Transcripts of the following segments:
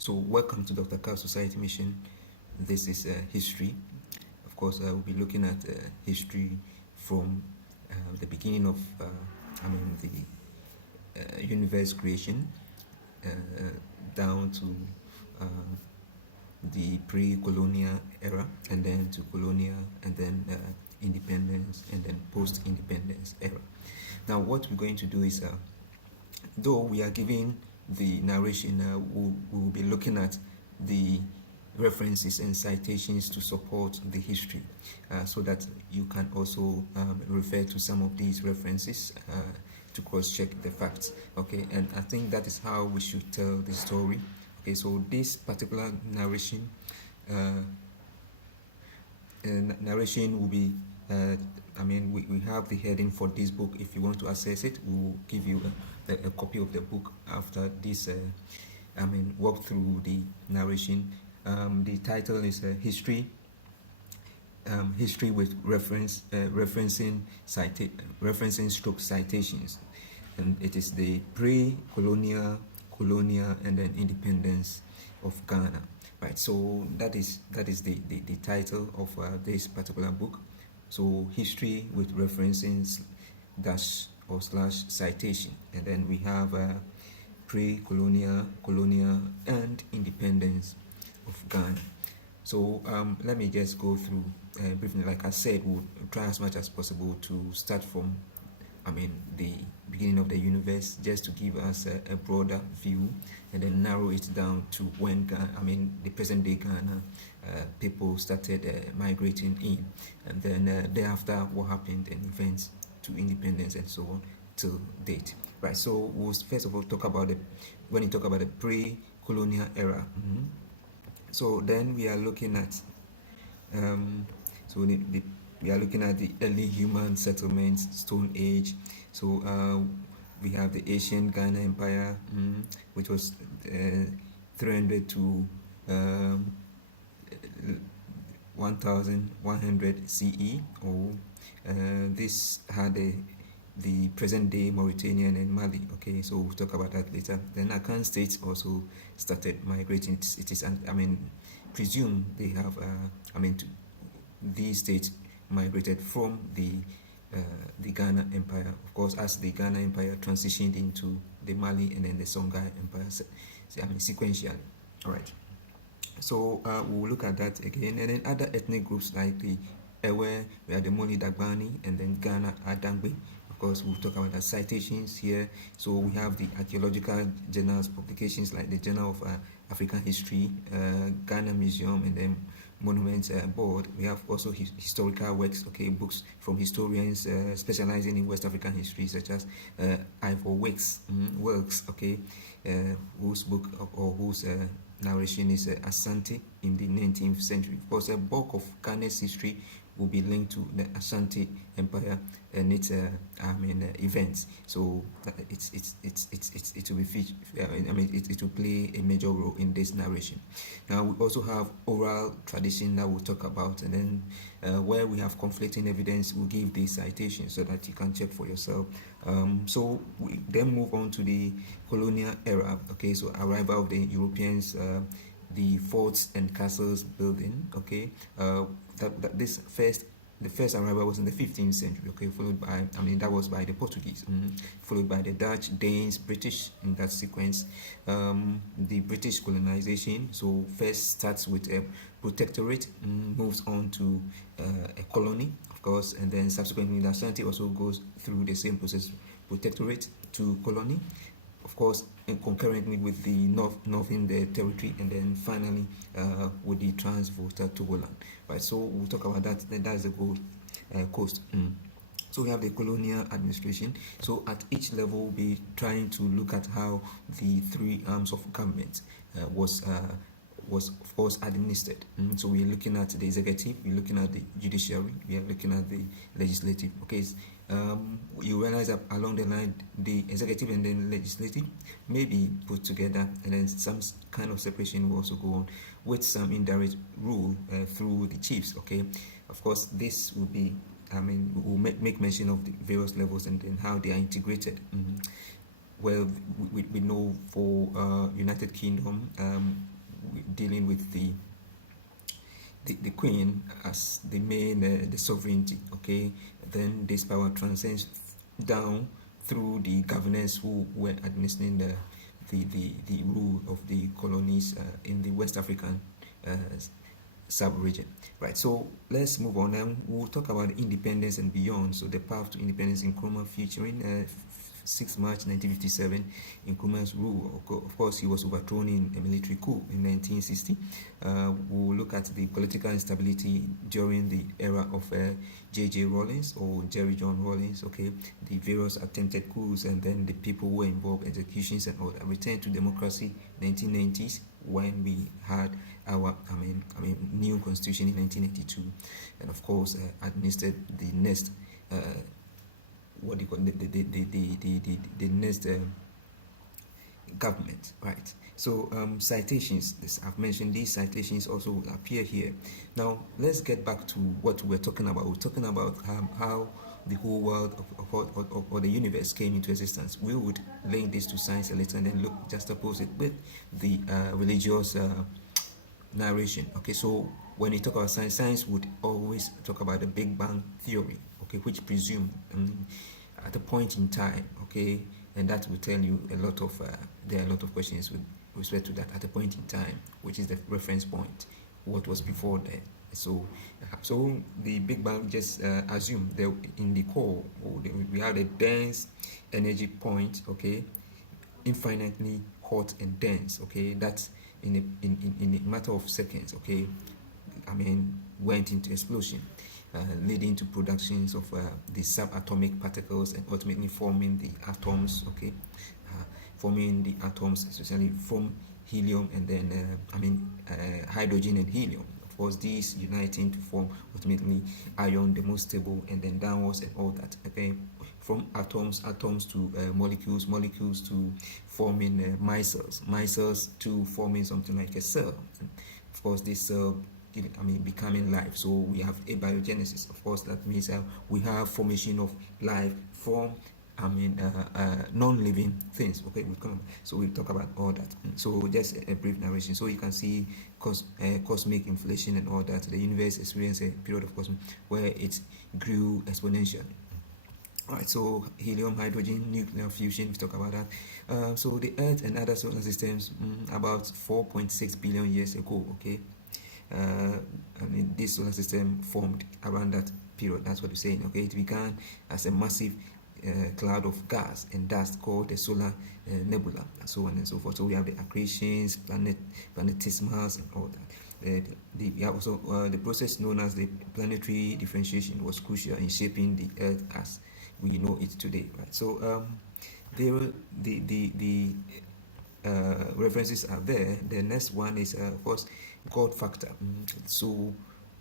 So welcome to Dr. Kab Society Mission. This is history. Of course, we'll be looking at history from the beginning of, the universe creation uh, down to the pre-colonial era, and then to colonial, and then independence, and then post-independence era. Now, what we're going to do is, though we are giving the narration, we'll be looking at the references and citations to support the history, so that you can also refer to some of these references to cross-check the facts. Okay, and I think that is how we should tell the story. Okay, so this particular narration narration will be we have the heading for this book. If you want to access it, we'll give you a copy of the book after this walk through the narration. The title is history with referencing stroke citations, and it is the pre-colonial, colonial, and then independence of Ghana. Right, so that is the title of this particular book. So history with referencing dash or slash citation, and then we have pre-colonial, colonial, and independence of Ghana. So let me just go through briefly. Like I said, we'll try as much as possible to start from the beginning of the universe, just to give us a broader view, and then narrow it down to when the present day Ghana people started migrating in, and then thereafter what happened and events to independence and so on till date. Right, so we'll first of all talk about when you talk about the pre-colonial era. So then we are looking at we are looking at the early human settlements, Stone Age. So we have the ancient Ghana Empire, which was 300 to 1100 CE. This had the present day Mauritania and Mali. Okay, so we'll talk about that later. Then Akan states also started migrating. It is presumed they have these states migrated from the Ghana Empire, of course, as the Ghana Empire transitioned into the Mali and then the Songhai Empire, sequentially. All right. So we'll look at that again, and then other ethnic groups like the Ewe, we have the Moli Dagbani, and then Ghana Adangbe. Of course, we'll talk about the citations here. So we have the archaeological journals, publications like the Journal of African History, Ghana Museum, and then Monuments Board. We have also historical works, okay, books from historians specializing in West African history, such as Ivor Wilkes, okay, whose book or whose narration is Asante in the 19th century. Of course, a bulk of Ghana's history will be linked to the Asante Empire and its events. So it will be it will play a major role in this narration. Now we also have oral tradition that we'll talk about, and then where we have conflicting evidence, we'll give the citation so that you can check for yourself. So we then move on to the colonial era. Okay, so arrival of the Europeans, the forts and castles building. Okay, the first arrival was in the 15th century. Okay, followed by that was by the Portuguese, followed by the Dutch, Danes, British in that sequence. The British colonization. So first starts with a protectorate, moves on to a colony, of course, and then subsequently the ASANTE also goes through the same process, protectorate to colony, of course, and concurrently with the northern the territory, and then finally with the Transvolta Togoland. Right, so we'll talk about that. That's the Gold Coast. So we have the colonial administration. So at each level, we'll be trying to look at how the three arms of government was of course administered. So we're looking at the executive, we're looking at the judiciary, we are looking at the legislative. Okay, you realize that along the line, the executive and then legislative may be put together, and then some kind of separation will also go on with some indirect rule through the chiefs. Okay, of course, this will be, we'll make mention of the various levels and then how they are integrated. well, we know for United Kingdom, dealing with the Queen as the main the sovereignty, okay, then this power transcends down through the governors who were administering the rule of the colonies in the West African sub-region. Right, so let's move on now. We'll talk about independence and beyond. So the path to independence in Nkrumah, featuring 6 March 1957, Nkrumah's rule. Of course, he was overthrown in a military coup in 1960. We'll look at the political instability during the era of J.J. Rawlings or Jerry John Rawlings, okay, the various attempted coups, and then the people who were involved, executions and all that. Return to democracy, 1990s, when we had our new constitution in 1982, and of course administered the next what do you call the next government, right? So citations, I've mentioned these citations also will appear here. Now let's get back to what we're talking about. We're talking about how the whole world or the universe came into existence. We would link this to science a little and then look, juxtapose it with the religious narration. Okay, so when you talk about science, science would always talk about the Big Bang theory, okay, which presumed at a point in time, okay, and that will tell you a lot of there are a lot of questions with respect to that at a point in time, which is the reference point, what was before that. So the Big Bang just assume that in the core we have a dense energy point, okay, infinitely hot and dense, okay, that's in a matter of seconds, okay, went into explosion, leading to productions of the subatomic particles and ultimately forming the atoms, okay, forming the atoms, especially from helium and then hydrogen and helium. Of course, these uniting to form ultimately ion, the most stable, and then downwards and all that. Okay, from atoms to molecules to forming micelles to forming something like a cell. And of course, this cell becoming life. So we have abiogenesis. Of course, that means we have formation of life from non-living things. Okay, so we'll talk about all that. So just a brief narration. So you can see cosmic inflation and all that. The universe experienced a period of cosmos where it grew exponentially. Alright, so helium, hydrogen, nuclear fusion, we talk about that. So the Earth and other solar systems about 4.6 billion years ago, okay. This solar system formed around that period. That's what we're saying, okay. It began as a massive cloud of gas and dust called the solar nebula, and so on and so forth. So we have the accretions, planetesimals, and all that. We have also the process known as the planetary differentiation was crucial in shaping the Earth as we know it today, right? So the references are there. The next one is of course God factor. So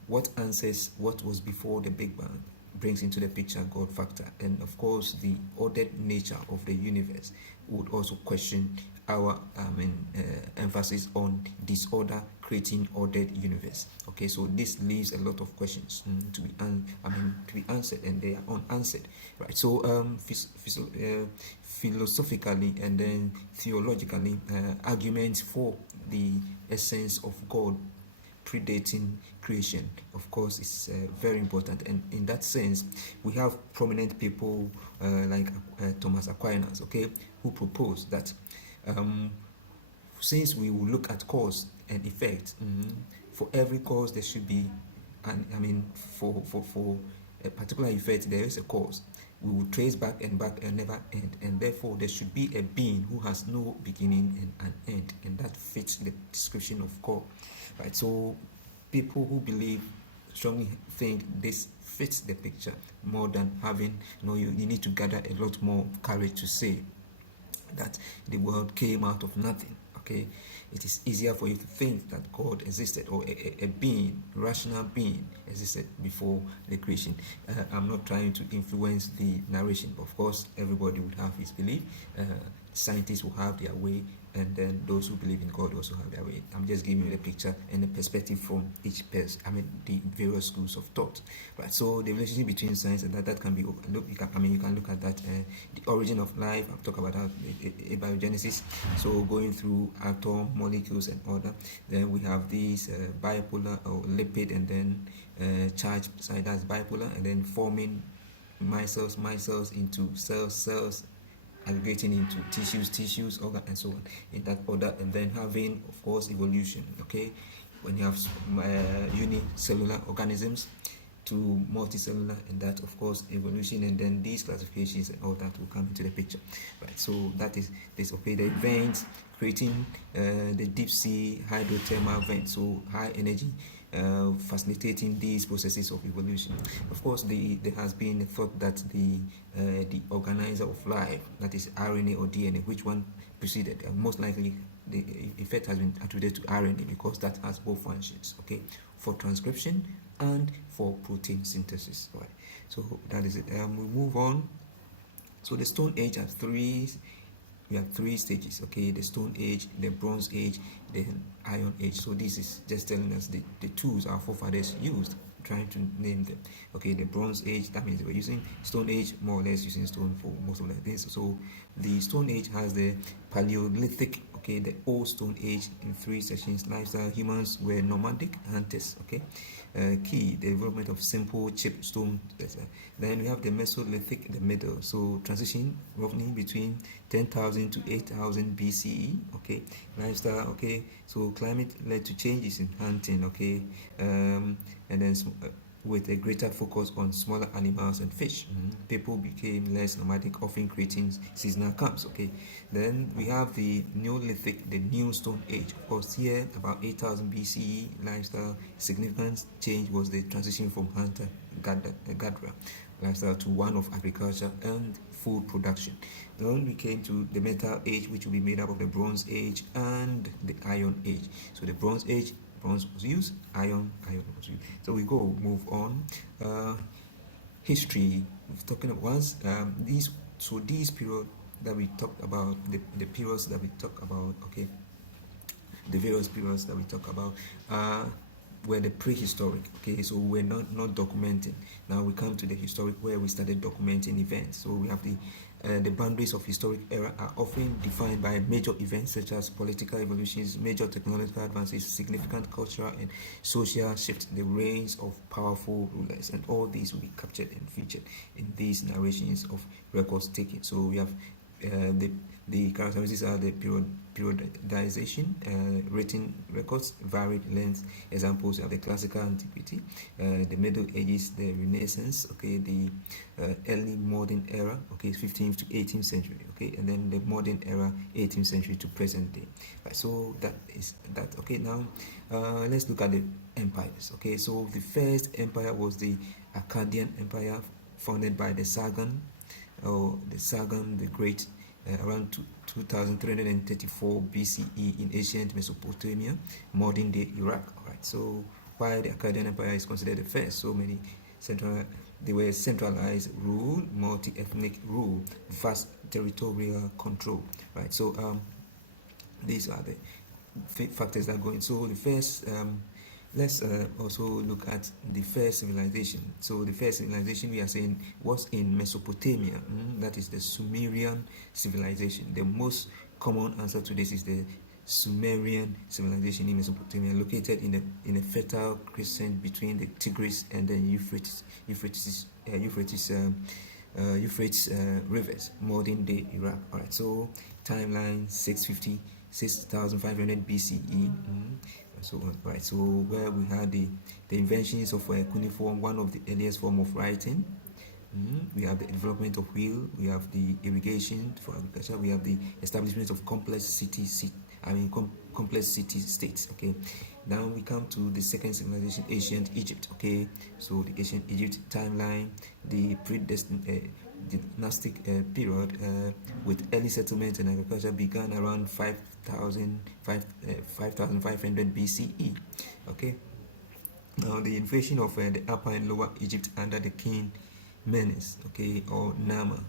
what answers what was before the Big Bang brings into the picture God factor, and of course the ordered nature of the universe would also question our emphasis on disorder creating ordered universe. Okay, so this leaves a lot of questions to be answered, and they are unanswered, right? So philosophically and then theologically, arguments for the essence of God predating creation, of course, is very important. And in that sense, we have prominent people like Thomas Aquinas, okay, who propose that since we will look at cause and effect, for every cause there should be for a particular effect there is a cause. We will trace back and never end, and therefore there should be a being who has no beginning and an end, and that fits the description of God, right? So people who believe strongly think this fits the picture more than having you need to gather a lot more courage to say that the world came out of nothing. Okay, it is easier for you to think that God existed, or a being, rational being existed before the creation. I'm not trying to influence the narration. Of course, everybody would have his belief. Scientists will have their way, and then those who believe in God also have their way. I'm just giving you the picture and the perspective from each person. I mean, the various schools of thought, right? So the relationship between science and that can be look. You can look at that. The origin of life. I've talked about that, abiogenesis. So going through atom, molecules, and order. Then we have these bipolar or lipid, and then charge side, that's bipolar, and then forming micelles into cells aggregating into tissues, organ, and so on in that order, and then having, of course, evolution. Okay, when you have unicellular organisms to multicellular, and that, of course, evolution, and then these classifications and all that will come into the picture, right? So that is this. Okay, the vents creating the deep sea hydrothermal vents, so high energy, facilitating these processes of evolution. Of course, there has been a thought that the organizer of life, that is RNA or DNA, which one preceded? Most likely the effect has been attributed to RNA because that has both functions, okay, for transcription and for protein synthesis. Right. So that is it. We move on. So the Stone Age has we have three stages, okay? The Stone Age, the Bronze Age, the Iron Age. So this is just telling us the tools our forefathers used, trying to name them. Okay, the Bronze Age, that means they were using Stone Age, more or less using stone for most of the things. So the Stone Age has the Paleolithic, okay, the Old Stone Age in three sections. Lifestyle, humans were nomadic hunters, okay? Key, the development of simple chip stone. Then we have the Mesolithic in the middle, so transition roughly between 10,000 to 8,000 BCE. Okay, lifestyle. Okay, so climate led to changes in hunting. Okay, and then with a greater focus on smaller animals and fish. People became less nomadic, often creating seasonal camps. Okay, then we have the Neolithic, the New Stone Age. Of course, here about 8,000 BCE lifestyle. Significant change was the transition from hunter-gatherer lifestyle to one of agriculture and food production. Then we came to the Metal Age, which will be made up of the Bronze Age and the Iron Age. So the Bronze Age, bronze was used, iron was used. So we move on. History, we're talking about once these period that we talked about, the periods that we talk about, okay, the various periods that we talk about were the prehistoric. Okay, so we're not documenting. Now we come to the historic, where we started documenting events. So we have the boundaries of historic era are often defined by major events such as political evolutions, major technological advances, significant cultural and social shifts, the reigns of powerful rulers, and all these will be captured and featured in these narrations of records taken. So we have the characteristics are the periodization, written records, varied length. Examples of the classical antiquity, the Middle Ages, the Renaissance, okay, the early modern era, okay, 15th to 18th century, okay, and then the modern era, 18th century to present day. Right, so that is that. Okay, now let's look at the empires. Okay, so the first empire was the Akkadian Empire, founded by the Sargon the Great, around 2334 BCE in ancient Mesopotamia, modern day Iraq. Alright, so why the Akkadian Empire is considered the first? So many they were centralized rule, multi-ethnic rule, vast territorial control. Right, so these are the factors that go in. So the first let's also look at the first civilization. So the first civilization we are saying was in Mesopotamia. That is the Sumerian civilization. The most common answer to this is the Sumerian civilization in Mesopotamia, located in a fertile crescent between the Tigris and the Euphrates rivers, modern day Iraq. All right, so timeline 6,500 BCE. So right, so where we had the inventions of cuneiform, one of the earliest form of writing. We have the development of wheel. We have the irrigation for agriculture. We have the establishment of complex city states. Okay, now we come to the second civilization, ancient Egypt. Okay, so the ancient Egypt timeline, the dynastic period with early settlement and agriculture began around 5,500 BCE. Okay, now the invasion of the Upper and Lower Egypt under the king Menes, okay, or Nama,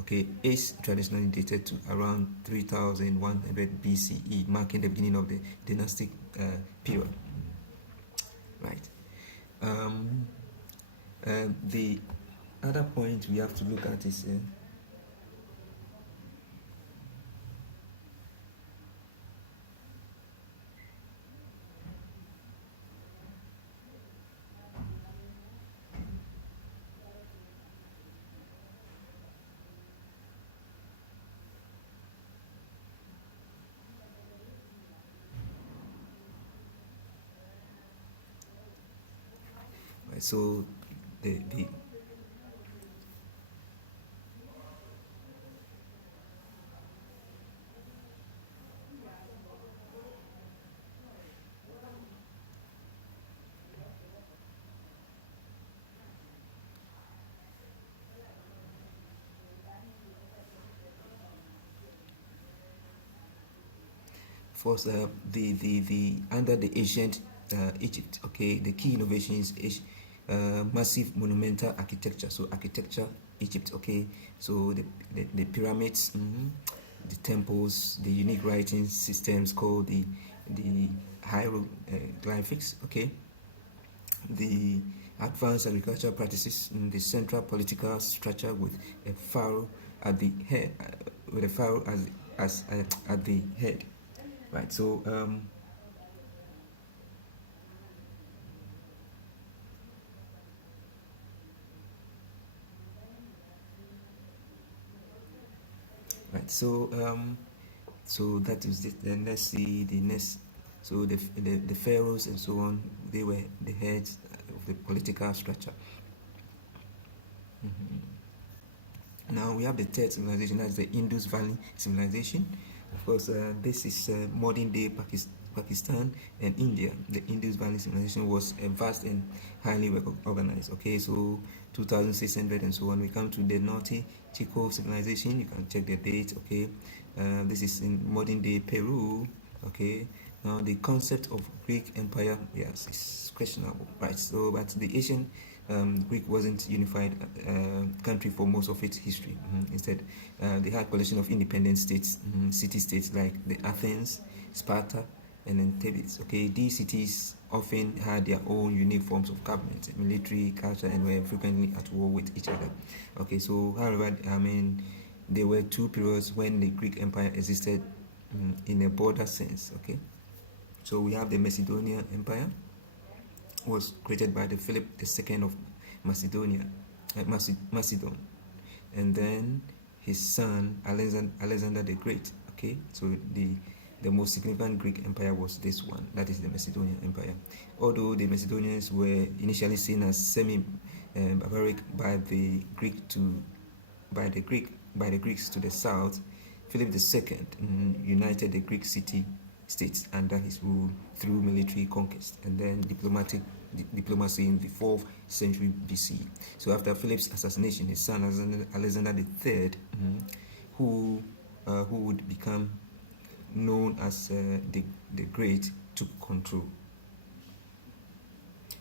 okay, is traditionally dated to around 3100 BCE, marking the beginning of the dynastic period. Right. The other point we have to look at is right, so the first the under the ancient Egypt, okay, the key innovations is massive monumental architecture. So architecture Egypt, okay, so the pyramids, the temples, the unique writing systems called the hieroglyphics, okay, the advanced agricultural practices, the central political structure with a pharaoh at the head, with a pharaoh as at the head, right? So right. So that is it. Then let's see the next. So the pharaohs and so on, they were the heads of the political structure. Now we have the third civilization, that's the Indus Valley civilization. Of course, this is modern day Pakistan and India. The Indus Valley civilization was vast and highly organized. Okay, so 2600 and so on. We come to the Norte Chico civilization. You can check the date. Okay, this is in modern day Peru. Okay, now the concept of Greek Empire, yes, is questionable, right? So, but the Asian Greek wasn't unified country for most of its history. Instead, they had collection of independent states, city-states like the Athens, Sparta, and then Thebes. Okay, these cities often had their own unique forms of government, military, culture, and were frequently at war with each other. Okay, so however, I mean, there were two periods when the Greek Empire existed in a broader sense. Okay, so we have the Macedonian Empire, was created by the Philip II of Macedonia, Macedon, and then his son Alexander the Great. Okay, so the most significant Greek empire was this one, that is the Macedonian Empire. Although the Macedonians were initially seen as semi-barbaric by the Greeks to the south, Philip II united the Greek city-states under his rule through military conquest and then diplomacy in the 4th century BC. So after Philip's assassination, his son Alexander III, who would become known as the Great, took control.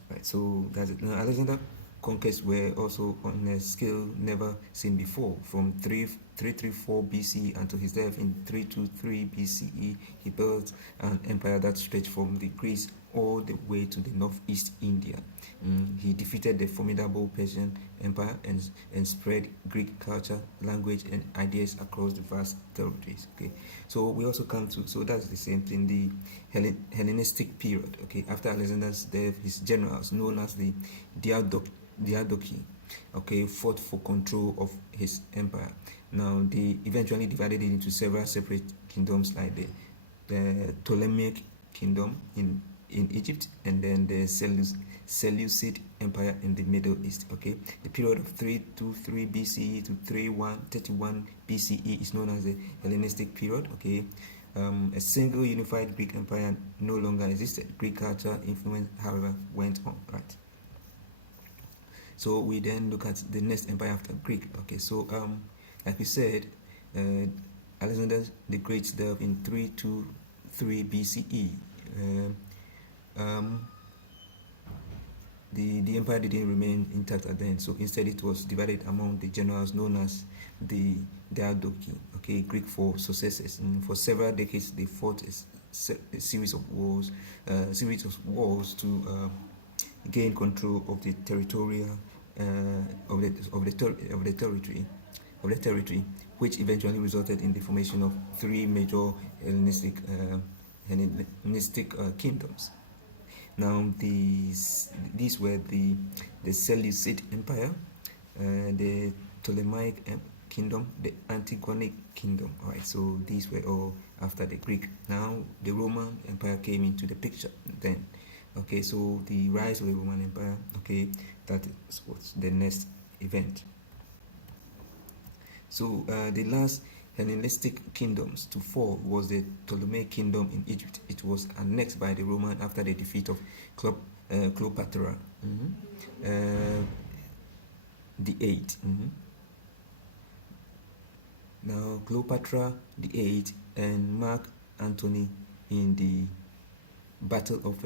Right, so that's it. Now, Alexander conquests were also on a scale never seen before. From 334 BCE until his death in 323 BCE, he built an empire that stretched from the Greece all the way to the northeast India. He defeated the formidable Persian Empire and spread Greek culture, language, and ideas across the vast territories. Okay, so we also come to, so that's the same thing, the Hellenistic period. Okay, after Alexander's death, his generals, known as the Diadochi, okay, fought for control of his empire. Now they eventually divided it into several separate kingdoms, like the Ptolemaic kingdom in Egypt, and then the Seleucid Empire in the Middle East. Okay, the period of 323 BCE to 31 BCE is known as the Hellenistic period. Okay, a single unified Greek empire no longer existed. Greek culture influence, however, went on. Right. So we then look at the next empire after Greek. Okay, so like we said, Alexander the Great died in 323 BCE. 323 BCE. 323 BCE. 323 BCE to 331 BCE. Okay, so a single unified Greek empire no longer existed. Greek culture influence, however, went on. Right. So we then look at the next empire after Greek. Okay, so Alexander the Great died in 323 BCE. the empire didn't remain intact at then, so instead it was divided among the generals known as the Diadochi, okay, Greek for successors. And for several decades they fought a series of wars, to gain control of the territorial of the territory, which eventually resulted in the formation of three major Hellenistic kingdoms. Now these were the Seleucid Empire, the Ptolemaic kingdom, the Antigonic kingdom. All right, so these were all after the Greek. Now the Roman Empire came into the picture then. Okay, so the rise of the Roman Empire, okay, that was the next event. So the last Hellenistic kingdoms to fall was the Ptolemaic kingdom in Egypt. It was annexed by the Roman after the defeat of Cleopatra the Eighth. Now Cleopatra the Eighth and Mark Antony in the Battle of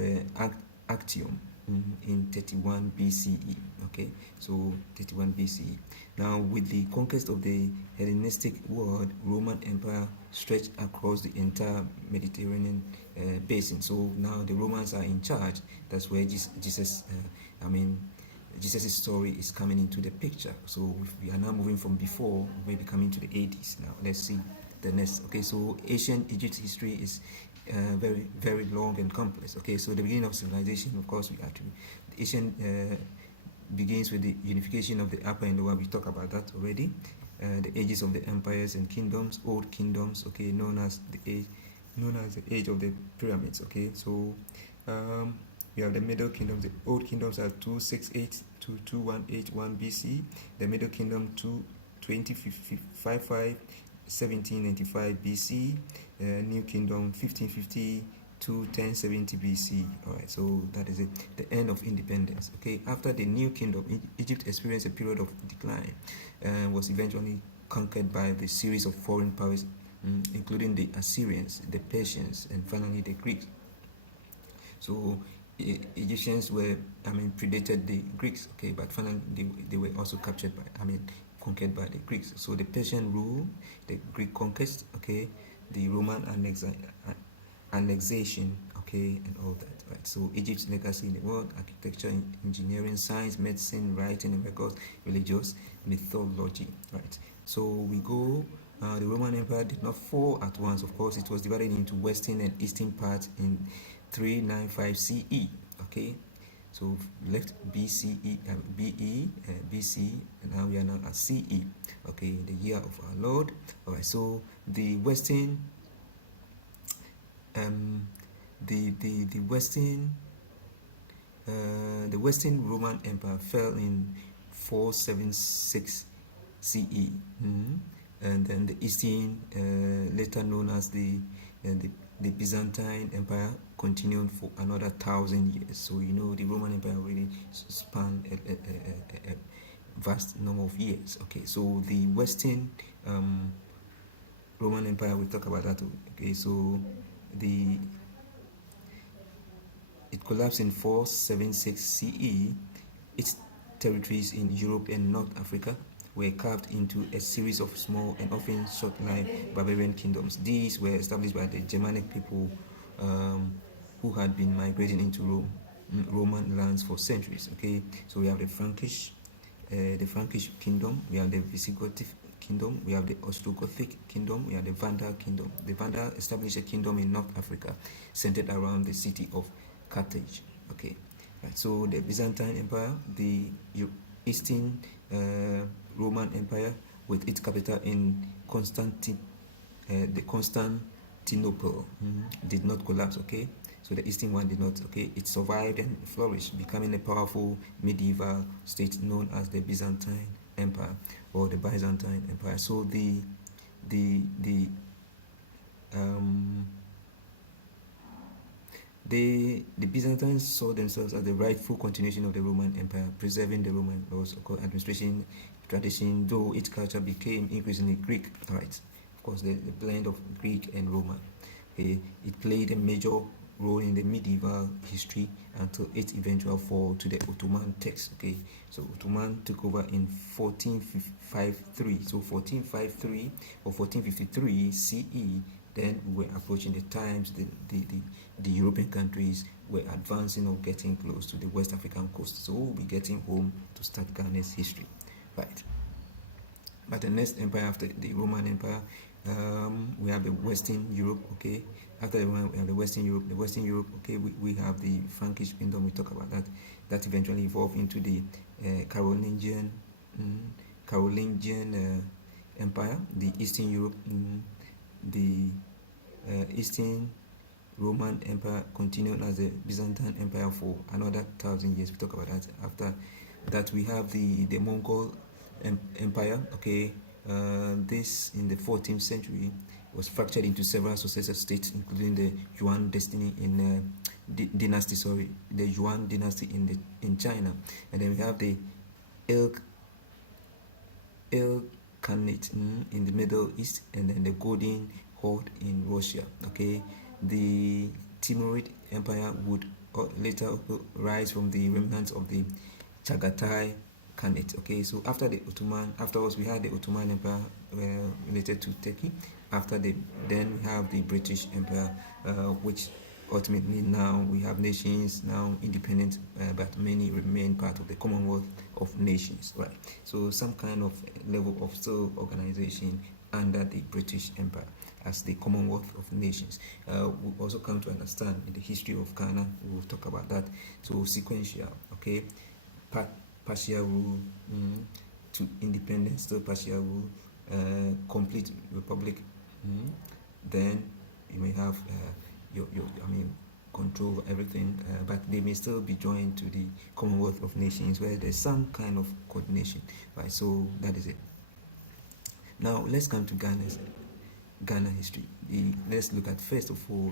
Actium in 31 BCE. Okay, so 31 BCE. Now, with the conquest of the Hellenistic world, Roman Empire stretched across the entire Mediterranean basin. So now the Romans are in charge. That's where Jesus' story is coming into the picture. So we are now moving from before, maybe coming to the 80s now. Let's see the next. Okay, so ancient Egypt's history is very, very long and complex. Okay, so the beginning of civilization, of course, the ancient begins with the unification of the upper and lower. We talked about that already. The ages of the empires and kingdoms, old kingdoms, okay, known as the age of the pyramids. Okay, so we have the middle kingdoms. The old kingdoms are 268 to 2181 BC. The middle kingdom 2055 1795 BC. New kingdom 1550 to 1070 BC. All right, so that is it. The end of independence. Okay, after the New Kingdom, Egypt experienced a period of decline and was eventually conquered by the series of foreign powers, including the Assyrians, the Persians, and finally the Greeks. So Egyptians predated the Greeks. Okay, but finally they were also conquered by the Greeks. So the Persian rule, the Greek conquest, okay, the Roman annexation, okay, and all that, right? So Egypt's legacy in the world: architecture, engineering, science, medicine, writing and records, religious mythology, right? So we go. The Roman Empire did not fall at once. Of course, it was divided into western and eastern parts in 395 CE. Okay, so left BCE, BC, and now we are now at CE. Okay, the year of our Lord. All right. So the western, the Western Roman Empire fell in 476 CE, and then the Eastern, later known as the Byzantine Empire, continued for another 1,000 years. So the Roman Empire really spanned a vast number of years. Okay, so the Western Roman Empire, we'll talk about that. Okay, so it collapsed in 476 CE. Its territories in Europe and North Africa were carved into a series of small and often short-lived barbarian kingdoms. These were established by the Germanic people who had been migrating into Roman lands for centuries. Okay, so we have the Frankish kingdom, we have the Visigothic kingdom, we have the Ostrogothic kingdom, we have the Vandal kingdom. The Vandal established a kingdom in North Africa centered around the city of Carthage. Okay, right. So the Byzantine Empire, the Eastern Roman Empire, with its capital in Constantinople, did not collapse. Okay, so the Eastern one did not. Okay, it survived and flourished, becoming a powerful medieval state known as the Byzantine Empire or the Byzantine Empire. So the Byzantines saw themselves as the rightful continuation of the Roman Empire, preserving the Roman laws, administration, tradition, though its culture became increasingly Greek. Right, of course, the blend of Greek and Roman. It played a major role in the medieval history until its eventual fall to the Ottoman text. Okay, so Ottoman took over in 1453. So 1453 or 1453 CE. Then we were approaching the times the European countries were advancing or getting close to the West African coast. So we'll be getting home to start Ghana's history, right? But the next empire after the Roman Empire, we have the Western Europe. Okay, after the Roman, we have the Western Europe. The Western Europe. Okay, we have the Frankish kingdom. We talk about that. That eventually evolved into the Carolingian Empire. The Eastern Europe. The Eastern Roman Empire continued as the Byzantine Empire for another 1,000 years. We talk about that. After that, we have the Mongol Empire. Okay, this in the 14th century was fractured into several successor states, including the Yuan dynasty. The Yuan dynasty in China, and then we have the Khanate in the Middle East, and then the Golden Horde in Russia. Okay, the Timurid Empire would later rise from the remnants of the Chagatai Khanate. Okay, so afterwards we had the Ottoman Empire related to Turkey. Then we have the British Empire, which ultimately now we have nations now independent, but many remain part of the Commonwealth of Nations, right? So some kind of level of still organization under the British Empire as the Commonwealth of Nations. We also come to understand in the history of Ghana, we'll talk about that. So sequential, okay, partial rule to independence, still partial rule, complete republic. Then you may have control over everything, but they may still be joined to the Commonwealth of Nations where there's some kind of coordination, right? So that is it. Now let's come to Ghana history. Let's look at first of all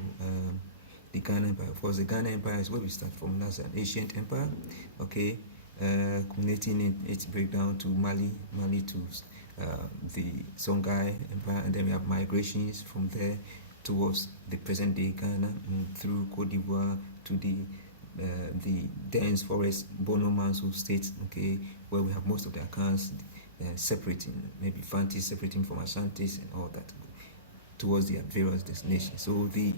the Ghana Empire. Of course, the Ghana Empire is where we start from. That's an ancient empire, okay, culminating in its breakdown to Mali to the Songhai Empire, and then we have migrations from there towards the present-day Ghana through Cote d'Ivoire to the dense forest Bono-Manso states, okay, where we have most of the accounts separating, maybe Fantis separating from Asantes and all that, towards their various destinations. So the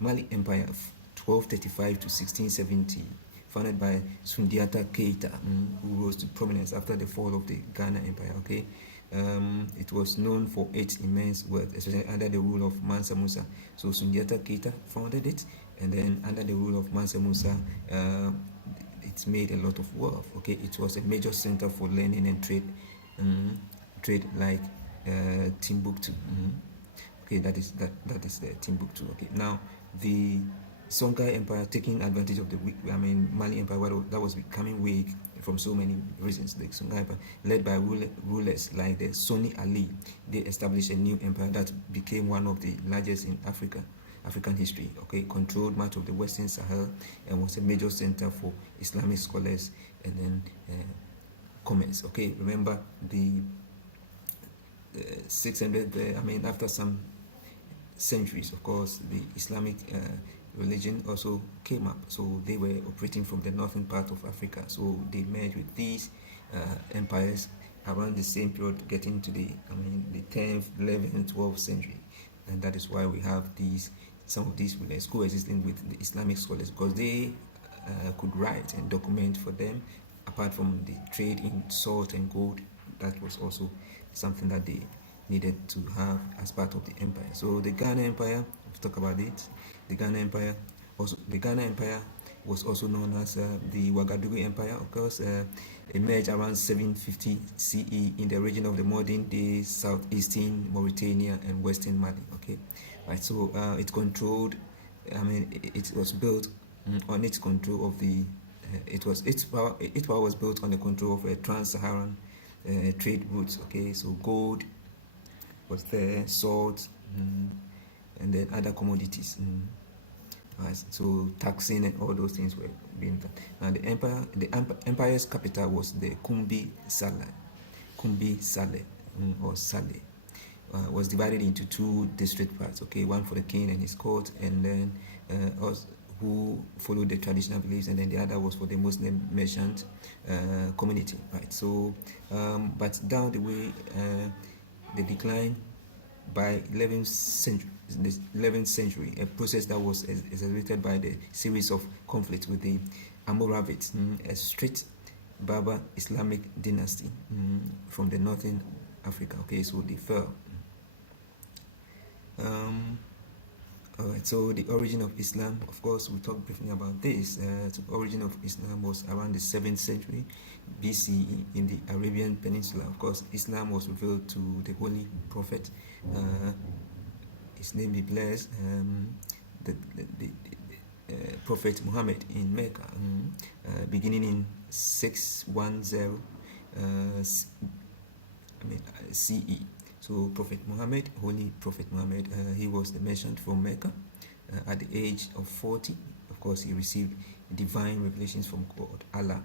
Mali Empire of 1235 to 1670, founded by Sundiata Keita, who rose to prominence after the fall of the Ghana Empire, okay. It was known for its immense wealth, especially under the rule of Mansa Musa. So Sundiata Keita founded it, and then under the rule of Mansa Musa, it made a lot of wealth. Okay, it was a major center for learning and trade like Timbuktu. Okay, that is the Timbuktu. Okay, now the Songhai Empire, taking advantage of the Mali Empire that was becoming weak from so many reasons. The Songhai Empire, led by rulers like the Soni Ali, they established a new empire that became one of the largest in African history. Okay, controlled much of the Western Sahel and was a major center for Islamic scholars and then commerce. Okay, remember the 600. After some centuries, of course, the Islamic religion also came up, so they were operating from the northern part of Africa, so they merged with these empires around the same period, getting to the 10th, 11th, 12th century, and that is why we have some of these rulers coexisting with the Islamic scholars, because they could write and document for them. Apart from the trade in salt and gold, that was also something that they needed to have as part of the empire. So the Ghana Empire, we've talked about it. The Ghana Empire was also known as the Ouagadougou Empire. Of course, emerged around 750 CE in the region of the modern-day southeastern Mauritania and western Mali. Okay, right. So it controlled. It was built on its control of the. Its power was built on the control of trans-Saharan trade routes. Okay, so gold was there, salt, and then other commodities. Right, so taxing and all those things were being done. And the empire's capital was the Kumbi Saleh, or Saleh. Was divided into two district parts. Okay, one for the king and his court, and then who followed the traditional beliefs, and then the other was for the Muslim merchant community, right? So, but down the way, the decline by 11th century, the 11th century, a process that was accelerated by the series of conflicts with the Almoravids, a strict Berber Islamic dynasty from the northern Africa. Okay, so they fell. Alright, so the origin of Islam, of course, we talked briefly about this. The origin of Islam was around the 7th century BCE in the Arabian Peninsula. Of course, Islam was revealed to the Holy Prophet, his name be blessed, the Prophet Muhammad in Mecca, beginning in 610 CE. So Prophet Muhammad, Holy Prophet Muhammad, he was the merchant from Mecca. At the age of 40, of course, he received divine revelations from God, Allah.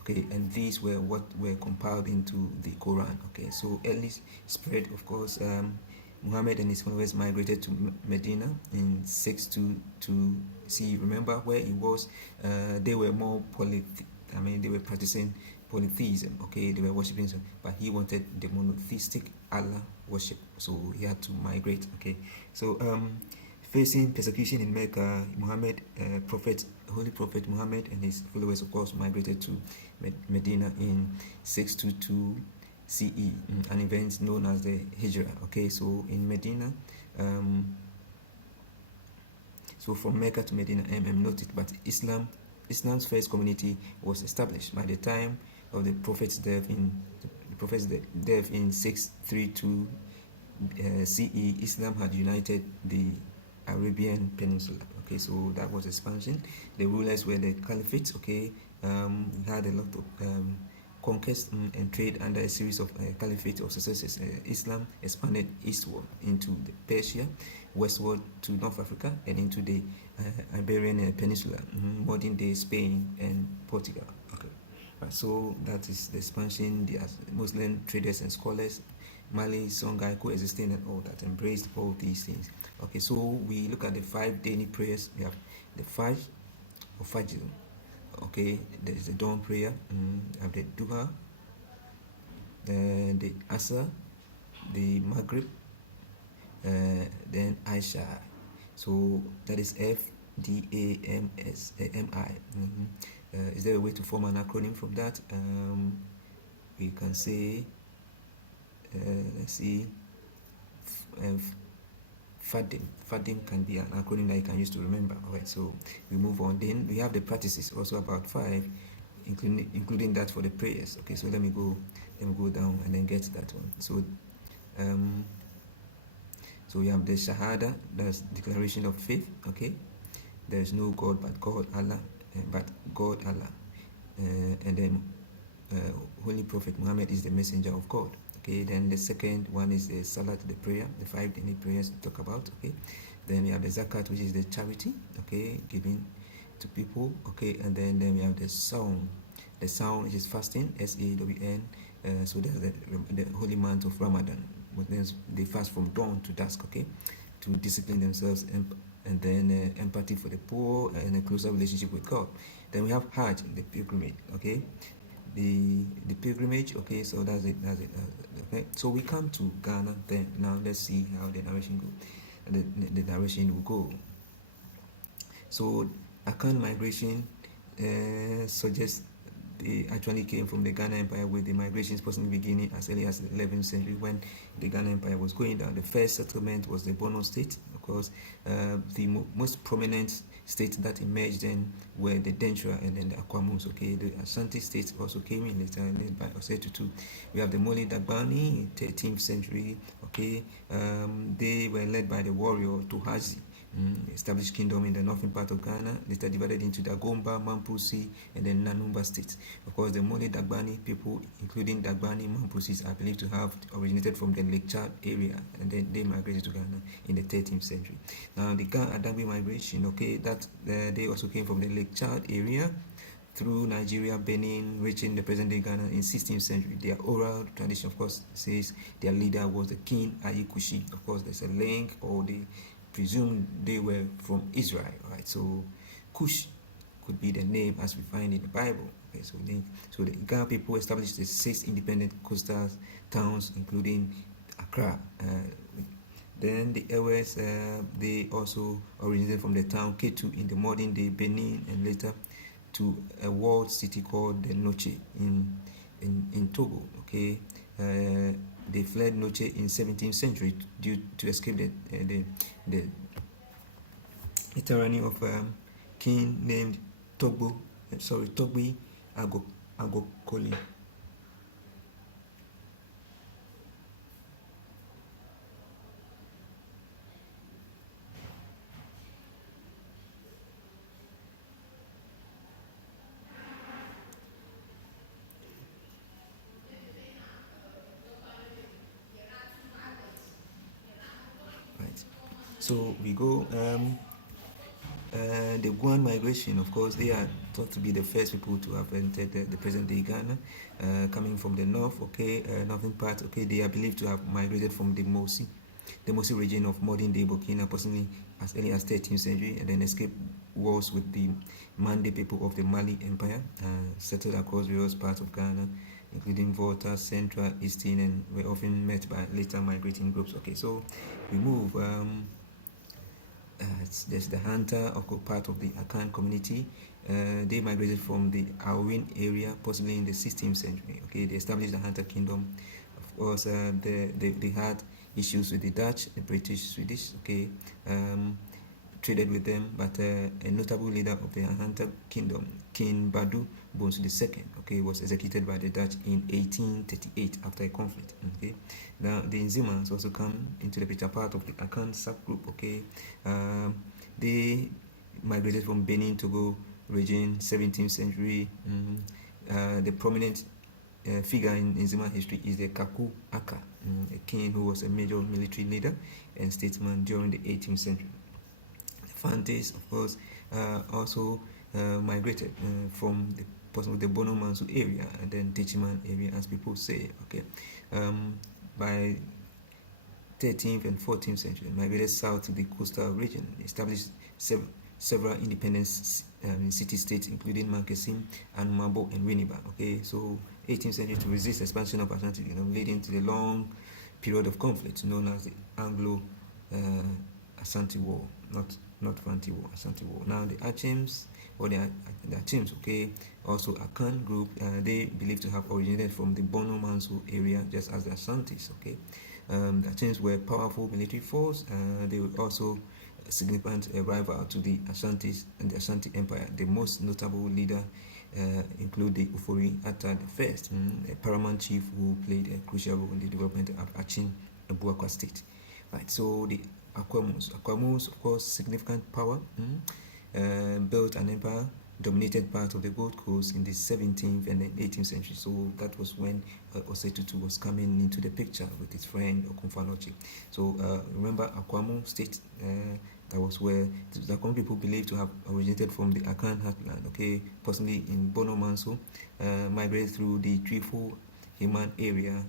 Okay, and these were what were compiled into the Quran. Okay, so early spread, of course, Muhammad and his followers migrated to Medina in 622 CE. Remember where he was? They were more they were practicing polytheism. Okay, they were worshiping, but he wanted the monotheistic Allah worship, so he had to migrate. Okay, so facing persecution in Mecca, Muhammad, Holy Prophet Muhammad and his followers, of course, migrated to Medina in 622 CE, an event known as the Hijrah. Okay, so in Medina, so from Mecca to Medina, noted, but Islam's first community was established by the time of the Prophet's death in 632 CE. Islam had united the Arabian Peninsula. Okay, so that was expansion. The rulers were the caliphates. Okay, we had a lot of conquest and trade under a series of caliphate of successes. Islam expanded eastward into the Persia, westward to North Africa, and into the Iberian Peninsula, modern day Spain and Portugal. Okay, right, so that is the expansion. The Muslim traders and scholars, Mali, Songhai, coexisting and all that, embraced all these things. Okay, so we look at the 5 daily prayers. We have the 5 of Fajr. Okay, there is the dawn prayer, have the Duha, the Asr, the Maghrib, then Aisha. So that is FDAMSMI. Is there a way to form an acronym from that? We can say, let's see, FADIM. FADIM can be an acronym that you can use to remember. Alright, so we move on. Then we have the practices, also about 5, including that for the prayers. Okay, so let me go down and then get that one. So so we have the Shahada, that's declaration of faith. Okay, there is no God but God, Allah, and then Holy Prophet Muhammad is the messenger of God. Okay, then the second one is the Salat, the prayer, the 5 daily prayers to talk about. Okay, then we have the Zakat, which is the charity, okay, giving to people. Okay, and then we have the Saum, which is fasting, SAWN. So that's the holy month of Ramadan. They fast from dawn to dusk. Okay, to discipline themselves, and then empathy for the poor and a closer relationship with God. Then we have Hajj, the pilgrimage. Okay, the pilgrimage. Okay, so that's it. Okay, so we come to Ghana. Then now let's see how the narration goes. The narration will go. So Akan migration suggests they actually came from the Ghana Empire, with the migrations possibly beginning as early as the 11th century when the Ghana Empire was going down. The first settlement was the Bono state. Of course, the most prominent states that emerged then were the Dentra and then the Akwamus. Okay, the Asante states also came in later, led by Osetutu. We have the Mole Dagbani, 13th century. Okay, they were led by the warrior Tuhazi. Established kingdom in the northern part of Ghana, later divided into the Agomba, Mampusi, and then Nanumba states. Of course, the Mole Dagbani people, including Dagbani, Mampusis, are believed to have originated from the Lake Chad area, and then they migrated to Ghana in the 13th century. Now, the Adangbe migration, okay, that they also came from the Lake Chad area through Nigeria, Benin, reaching the present-day Ghana in 16th century. Their oral tradition, of course, says their leader was the King Ayikushi. Of course, there's a link, or the presumed they were from Israel, right? So Cush could be the name as we find in the Bible. Okay, so the Ghana people established the 6 independent coastal towns, including Accra. Then the Ewes, they also originated from the town Ketu in the modern day Benin, and later to a walled city called the Noche in Togo. Okay, they fled Noche in 17th century due to escape the tyranny of king named Togbi Agokoli. Right. So we go. The Guan migration, of course, they are thought to be the first people to have entered the present-day Ghana, coming from the north. Okay, northern part. Okay, they are believed to have migrated from the Mosi region of modern-day Burkina, possibly as early as 13th century, and then escaped wars with the Mande people of the Mali Empire, settled across various parts of Ghana, including Volta, Central, Eastern, and were often met by later migrating groups. Okay, so we move. There's the Hunter, part of the Akan community. They migrated from the Awin area, possibly in the 16th century. Okay, they established the Hunter kingdom. Of course, they had issues with the Dutch, the British, Swedish. Okay, traded with them, but a notable leader of the Hunter kingdom, King Badu Bonsu II, okay, was executed by the Dutch in 1838 after a conflict. Okay, now the Nzimans also come into the picture, part of the Akan subgroup. Okay, they migrated from Benin, Togo region, 17th century. The prominent figure in Nzima history is the Kaku Aka, a king who was a major military leader and statesman during the 18th century. Fantes, of course, also migrated from the Bono Mansu area and then Techiman area, as people say. Okay, by 13th and 14th century, migrated south to the coastal region, established several independent city-states, including Mankesim and Mabo and Winneba. Okay, so 18th century to resist expansion of Ashanti, leading to the long period of conflict known as the Anglo Asante War, not Fanti War, Asante War. Now the Achems, or the Achems, okay, also Akan group, they believed to have originated from the Bono Manso area, just as the Asantes. Okay, the Achems were a powerful military force. They were also a significant rival to the Asantes and the Asante Empire. The most notable leader include the Ufori Atta I, a paramount chief who played a crucial role in the development of Achin and Buakwa state. Right, so the Akwamus, of course, significant power, built an empire, dominated part of the Gold Coast in the 17th and 18th century. So that was when Osetutu was coming into the picture with his friend Okunfanochi. So remember Akwamu state, that was where the Akwamu people believed to have originated from the Akan heartland, okay, possibly in Bono Manso, migrated through the Trifo Himan area,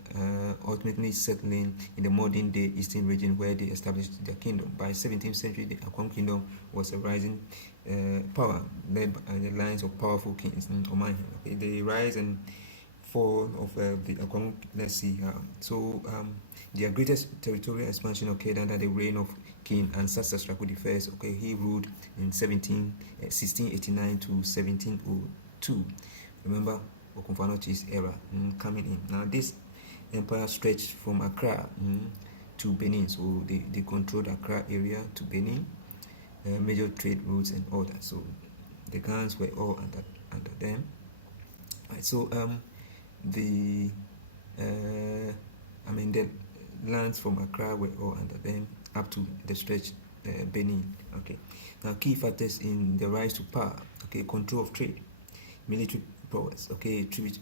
ultimately settling in the modern day eastern region where they established their kingdom. By 17th century, the Akwam kingdom was a rising power led by the lines of powerful kings in Oman. Okay, the rise and fall of the Akwam, let's see. Their greatest territorial expansion occurred under the reign of King Ancestor Strako I. Okay, he ruled in 1689 to 1702. Remember Okunfanochi's era coming in. Now this empire stretched from Accra to Benin, so they controlled Accra area to Benin, major trade routes and all that. So the Ghans were all under them. Right, so the lands from Accra were all under them up to the stretch Benin. Okay, now key factors in the rise to power. Okay, control of trade, military powers, okay, tribute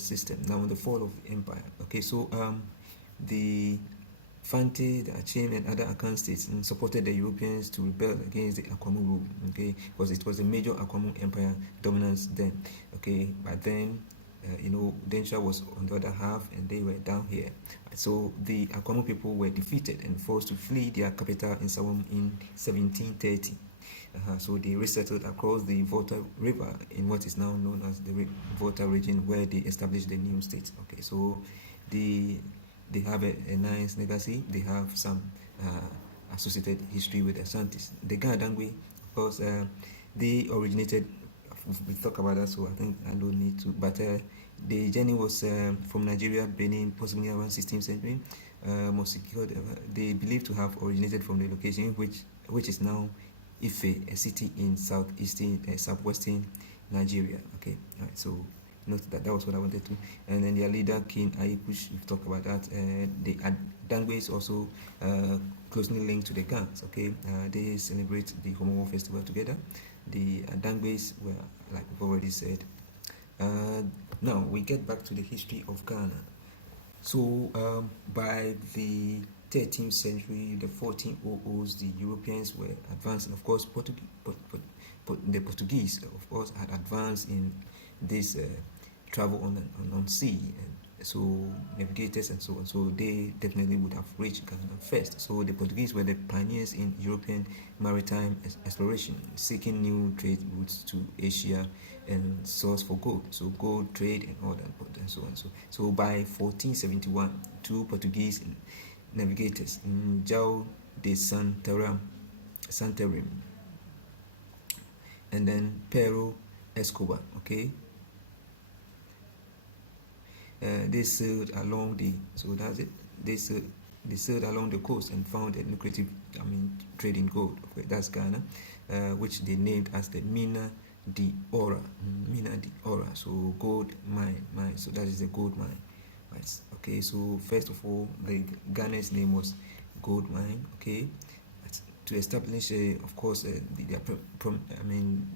system. Now on the fall of the empire, okay, so the Fante, the Achem, and other Akan states supported the Europeans to rebel against the Akwamu rule, okay, because it was a major Akwamu empire dominance then, okay. But then Densha was on the other half, and they were down here. So the Akwamu people were defeated and forced to flee their capital in Sawam in 1730. So they resettled across the Volta River in what is now known as the Volta region, where they established the new state. Okay, so they have a nice legacy. They have some associated history with the Asantes. The Ghana Dangwe, of course, they originated. We talk about that, so I think I don't need to. But the journey was from Nigeria, Benin, possibly around 16th century. They believe to have originated from the location which is now Ife, a city in southwestern Nigeria. Okay, all right, so note that was what I wanted to. And then their leader, King Ayikush, we've talked about that. The Dangwe is also closely linked to the Gans. Okay, they celebrate the Homowo festival together. The Dangwes were, like we've already said. Now we get back to the history of Ghana. So by the 13th century, the 1400s, the Europeans were advancing. Of course, the Portuguese, of course, had advanced in this travel on sea, and so navigators and so on. So they definitely would have reached Ghana first. So the Portuguese were the pioneers in European maritime exploration, seeking new trade routes to Asia and source for gold. So gold trade and all that, and so on. So by 1471, two Portuguese navigators, João de Santarém and then Pedro Escobar, okay, they sailed along they sailed along the coast and found a lucrative, trade in gold. Okay, that's Ghana, which they named as the Mina de Ora. So gold mine. So that is the gold mine, right? Okay, so first of all, the Ghana's name was gold mine. Okay, to establish, of course,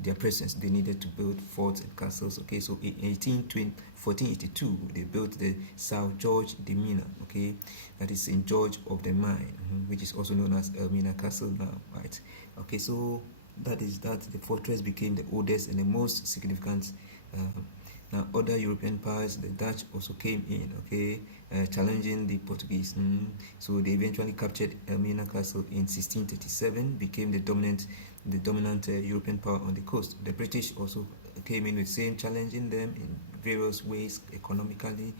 their presence, they needed to build forts and castles. Okay, so in 1482, they built the South George de Mina. Okay, that is St. George of the Mine, which is also known as Elmina Castle now, right? Okay, so that the fortress became the oldest and the most significant. Now, other European powers, the Dutch, also came in, okay, challenging the Portuguese. So they eventually captured Elmina Castle in 1637, became the dominant European power on the coast. The British also came in with same, challenging them in various ways, economically,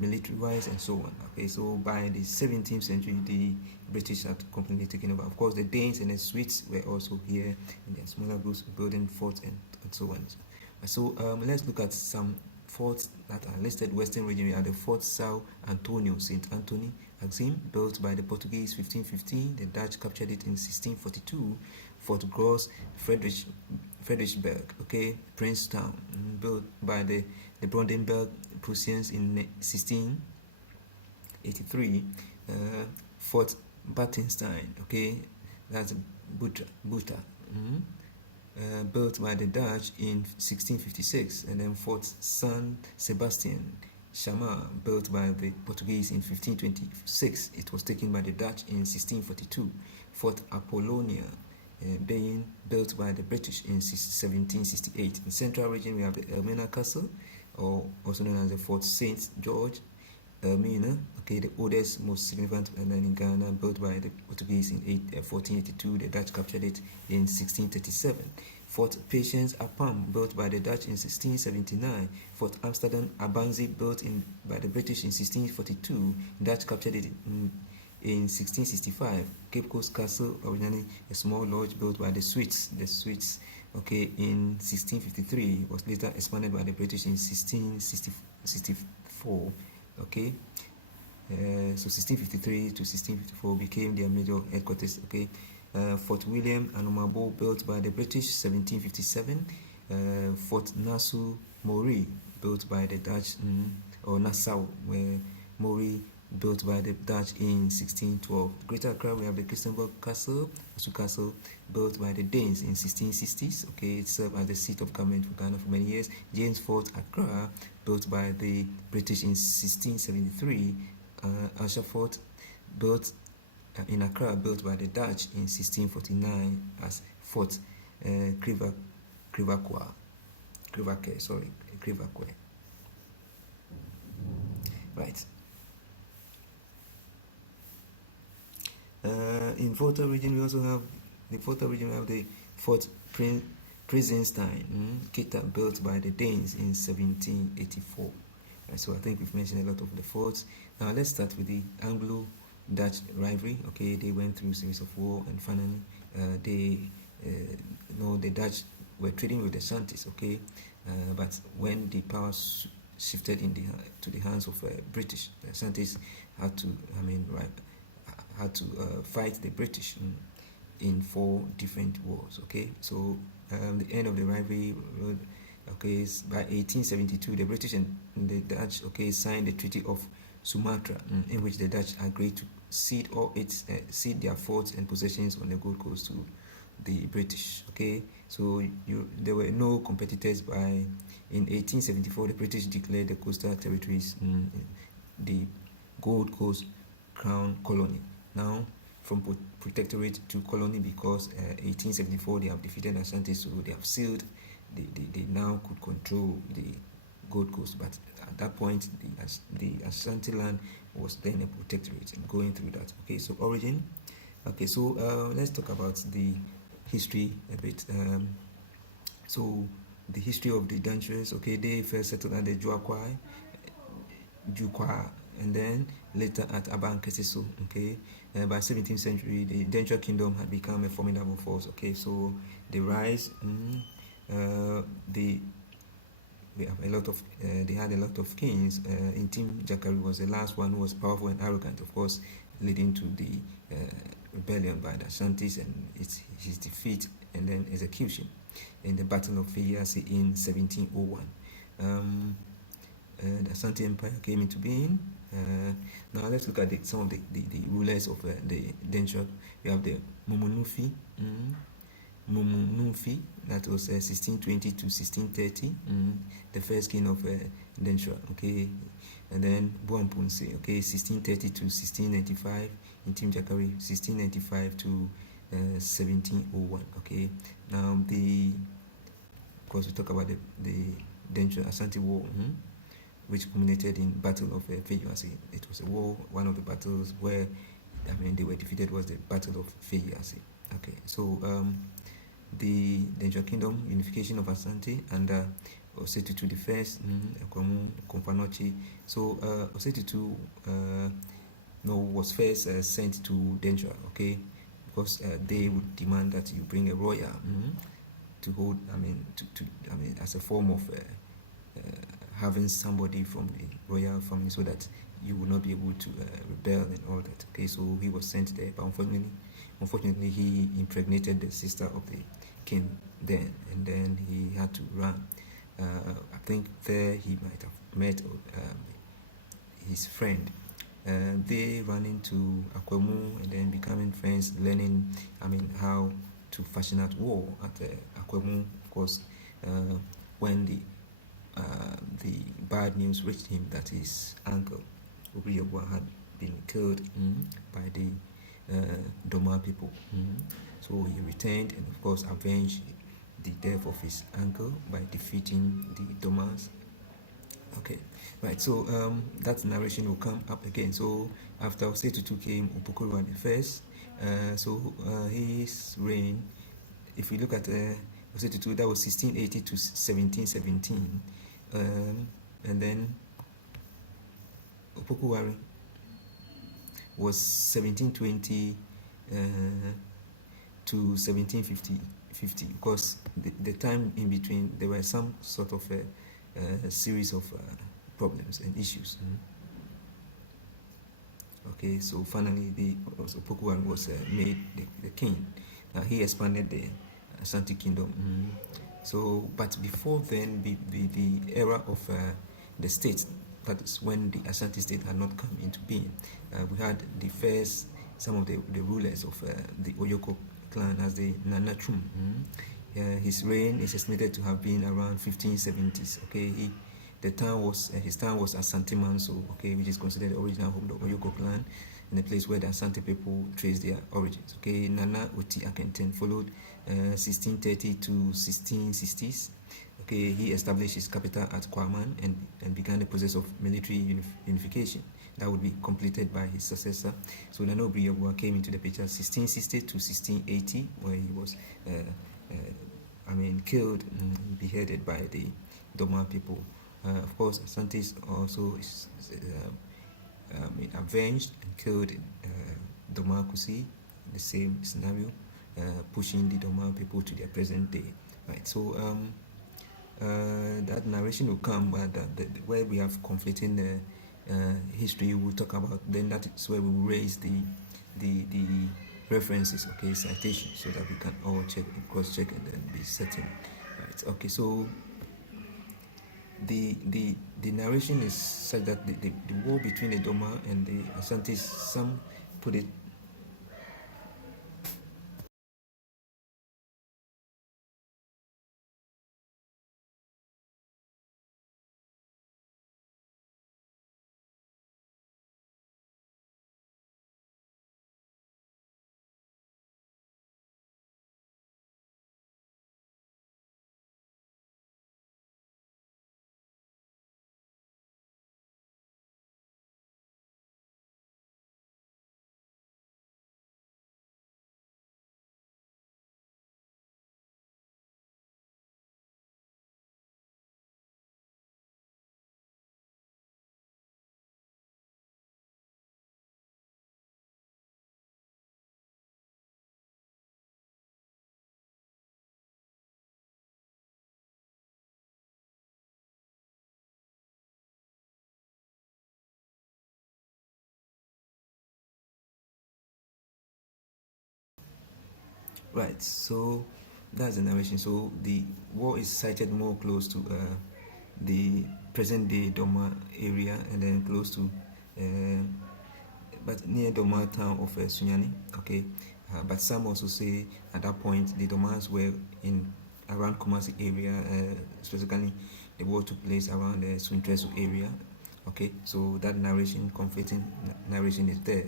military-wise, and so on. Okay, so by the 17th century, the British had completely taken over. Of course, the Danes and the Swedes were also here in their smaller groups, building forts and so on. So let's look at some forts that are listed. Western region, we have the Fort Sao Antonio, St. Anthony, Axim, built by the Portuguese 1515. The Dutch captured it in 1642. Fort Gross, Fredericksburg, okay, Princetown, built by the Brandenburg Prussians in 1683. Fort Bartenstein, okay, that's Buta. Built by the Dutch in 1656, and then Fort San Sebastian Chamar, built by the Portuguese in 1526. It was taken by the Dutch in 1642. Fort Apollonia, being built by the British in 1768. In the central region, we have the Elmina Castle, or also known as the Fort St. George, Elmina, okay, the oldest, most significant in Ghana, built by the Portuguese in 1482. The Dutch captured it in 1637. Fort Patience Apam, built by the Dutch in 1679. Fort Amsterdam Abanzi, built by the British in 1642. The Dutch captured it in 1665. Cape Coast Castle, originally a small lodge built by the Swedes. Okay, in 1653, was later expanded by the British in 1664. Okay, so 1653 to 1654 became their major headquarters. Okay, Fort William and Omabo, built by the British 1757. Fort Nassau Mori, built by the Dutch, or Nassau Mori, built by the Dutch in 1612. Greater Accra, we have the Christiansborg Castle, Castle, built by the Danes in 1660s. Okay, it served as the seat of government for Ghana for many years. James Fort Accra, built by the British in 1673. Asher Fort, built in Accra, built by the Dutch in 1649 as Fort Crèvecoeur. Right. In Volta region, we also have the Volta region. We have the Fort Prinsenstein, Kita, built by the Danes in 1784. So I think we've mentioned a lot of the forts. Now let's start with the Anglo-Dutch rivalry. Okay, they went through a series of war, and finally the Dutch were trading with the Asantes. Okay, but when the power shifted to the hands of British, the Asantes had to, fight the British in 4 different wars. Okay, so the end of the rivalry. Okay, by 1872, the British and the Dutch, signed the Treaty of Sumatra, in which the Dutch agreed to cede their forts and possessions on the Gold Coast to the British. Okay, so there were no competitors. In 1874, the British declared the coastal territories the Gold Coast Crown Colony. Now, from protectorate to colony, because 1874 they have defeated Asante, so they have sealed. They now could control the Gold Coast, but at that point the Asante land was then a protectorate, and going through that. Okay, so origin. Okay, so let's talk about the history a bit. So the history of the Dutchess. Okay, they first settled at the Jukwa, and then later at Abankesiso. Okay, by 17th century, the Dutch kingdom had become a formidable force. Okay, so the rise. They had a lot of kings. Intim Jakari was the last one who was powerful and arrogant, of course, leading to the rebellion by the Asantes and his defeat and then execution in the Battle of Feyasi in 1701. The Asante Empire came into being. Now let's look at some of the rulers of the Denshot. We have the Momonufi. Mumunufi, that was 1620 to 1630, the first king of Densha. Okay, and then Buampunse, 1630 to 1695, in Tim Jakari, 1695 to 1701. Okay, now of course we talk about the Densha Asante War, which culminated in Battle of Feyasi. It was a war. One of the battles where they were defeated was the Battle of Feyasi. Okay, so the Densha Kingdom, unification of Asante under Osetutu the First, Ekwamu Kompanochi. So Osetutu was first sent to Densha, because they would demand that you bring a royal to hold, as a form of having somebody from the royal family, so that you will not be able to rebel and all that. Okay, so he was sent there, but unfortunately he impregnated the sister of the king then, and then he had to run. I think there he might have met his friend. They ran into Akwemu and then becoming friends, learning how to fashion out war at Akwemu. Of course, when the bad news reached him that his uncle Obriyogwa had been killed by the Doma people. So he returned and of course avenged the death of his uncle by defeating the Domas. Okay, right, so that narration will come up again. So after Osetutu came Upukurwa the first. So his reign, if we look at Osetutu, that was 1680 to 1717. And then Upukurwa was 1720 to 1750, because the time in between there were some sort of a series of problems and issues. Okay, so finally the Upukurwa was made the king. He expanded the Asante kingdom. So, but before then, the era of the states, that is when the Asante state had not come into being. We had some of the rulers of the Oyoko clan as the Nanachum. His reign is estimated to have been around 1570s. Okay, his town was Asante Manso, which is considered the original home of the Oyoko clan, and the place where the Asante people trace their origins. Okay, Nana Oti Akenten followed 1630 to 1660s. okay, he established his capital at Kwaman and began the process of military unification that would be completed by his successor. So Nana Obriyabua came into the picture 1660 to 1680, where he was, killed and beheaded by the Doma people. Of course, Asante also is avenged and killed Doma Kusi, the same scenario, pushing the Doma people to their present day. Right. So that narration will come, but where we have conflicting history, we'll talk about. Then that is where we will raise the references, okay, citations, so that we can all check, cross check, and then be certain. Right. Okay. So the narration is such that the war between the Doma and the Asantes, some put it. Right, so that's the narration. So the war is sited more close to the present day Doma area, and then close to, but near Doma town of Sunyani. Okay, but some also say at that point the Domas were in around Kumasi area, specifically the war took place around the Suntresu area. Okay, so that narration, conflicting narration is there.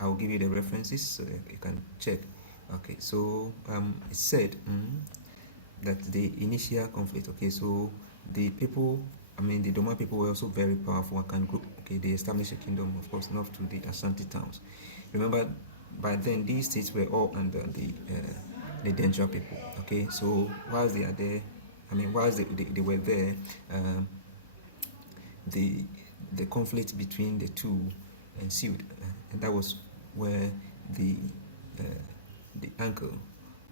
I'll give you the references so you can check. Okay, so it said that the initial conflict, okay, so the people, the Doma people were also very powerful Akan group. Okay, they established a kingdom, of course, north to the Asante towns. Remember, by then these states were all under the Denja people. Okay, so whilst they are there, whilst they were there, the conflict between the two ensued, and that was where the uncle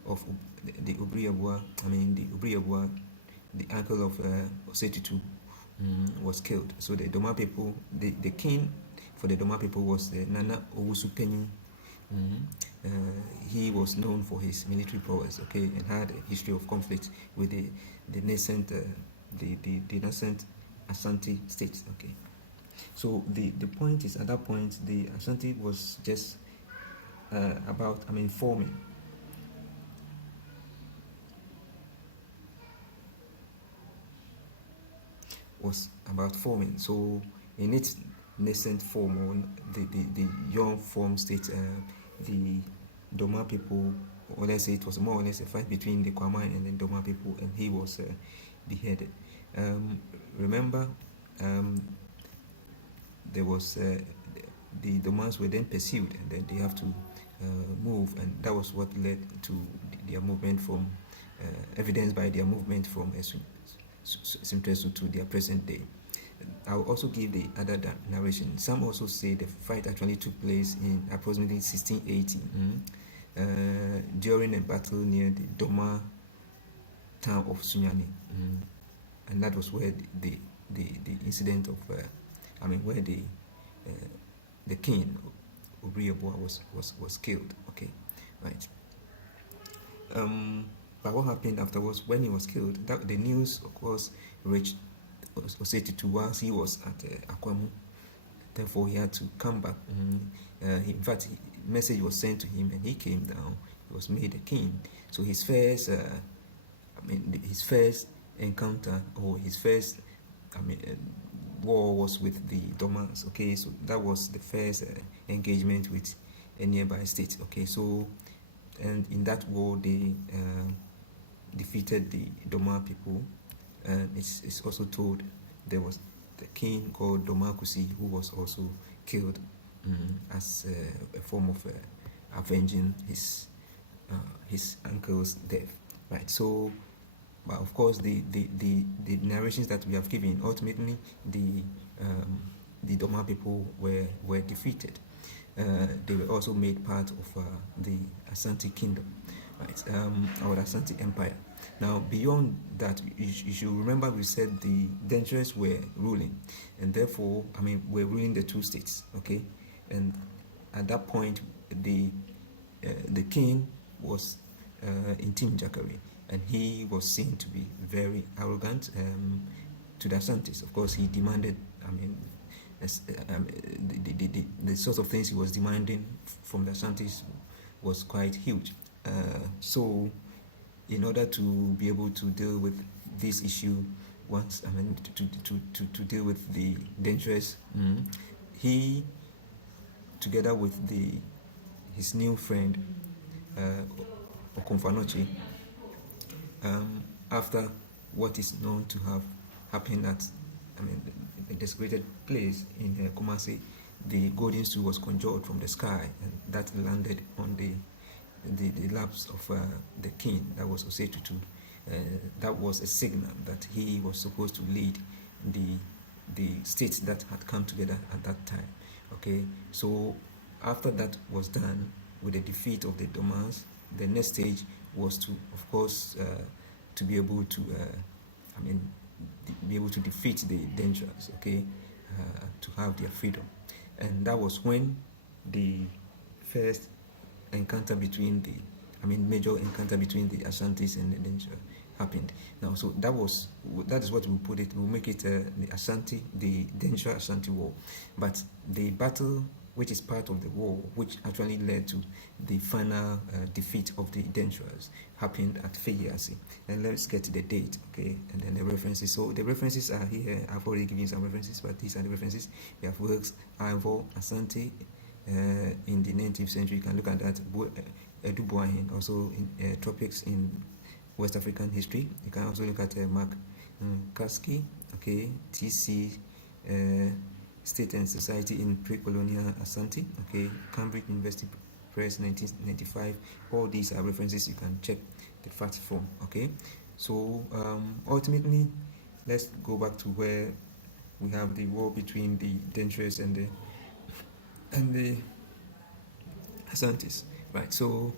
of the Obriyabua, the uncle of Osetitu was killed. So the Doma people, the king for the Doma people was the Nana Owusu-Penyi. He was known for his military prowess, okay, and had a history of conflict with the nascent Asante state, okay. So the point is, at that point, the Asante was just about, forming. Was about forming. So in its nascent form, or the young form state, the Doma people, or let's say it was more or less a fight between the Kwamai and the Doma people, and he was beheaded. Remember, there was the Domas were then pursued, and then they have to move, and that was what led to their movement from, evidenced by their movement from Simtresu to their present day. I'll also give the other narration. Some also say the fight actually took place in approximately 1680 during a battle near the Doma town of Sunyani, and that was where the incident of where the king Obriyabua was killed. Okay, right. But what happened afterwards when he was killed? The news, of course, reached Osetitu whilst he was at Akwamu. Therefore, he had to come back. In fact, a message was sent to him, and he came down. He was made a king. So his first, his first encounter, or his first, war was with the Domas. Okay, so that was the first engagement with a nearby state. Okay, so, and in that war they defeated the Doma people, And it's also told there was the king called Domakusi who was also killed as a form of avenging his uncle's death, right? So, but of course, the narrations that we have given, ultimately, the Doma people were defeated. They were also made part of the Asante kingdom, right? Or Asante Empire. Now, beyond that, you should remember we said the Denchers were ruling, and therefore, I mean, we're ruling the two states, okay? And at that point, the king was Intim Jakari, and he was seen to be very arrogant to the Asantes. Of course, he demanded, I mean, the sort of things he was demanding from the Asantes was quite huge. So, in order to be able to deal with this issue, once, I mean, to deal with the dangerous, he, together with his new friend, Okonfanochi, after what is known to have happened at, I mean, a desecrated place in Kumasi, the golden stool was conjured from the sky, and that landed on the laps of the king that was Osetutu. That was a signal that he was supposed to lead the states that had come together at that time. Okay, so after that was done, with the defeat of the Domas, the next stage was to, of course, to be able to, I mean, be able to defeat the Dangers, okay, to have their freedom. And that was when the first encounter between major encounter between the Asantes and the Danger happened. Now, so that is what we put it. We'll make it the Danger Asante War. But the battle, which is part of the war, which actually led to the final defeat of the Dangerous, happened at Feyasi. And let's get to the date, okay, and then the references. So the references are here. I've already given you some references, but these are the references. We have works, Ivor, Asante, in the 19th century. You can look at that. Edu Boahin, also in Tropics in West African history. You can also look at Mark Kasky, okay, TC, State and Society in Pre-Colonial Asante, okay, Cambridge University Press, 1995. All these are references you can check the facts from, okay. So ultimately, let's go back to where we have the war between the Dangerous and the Asantes, right? So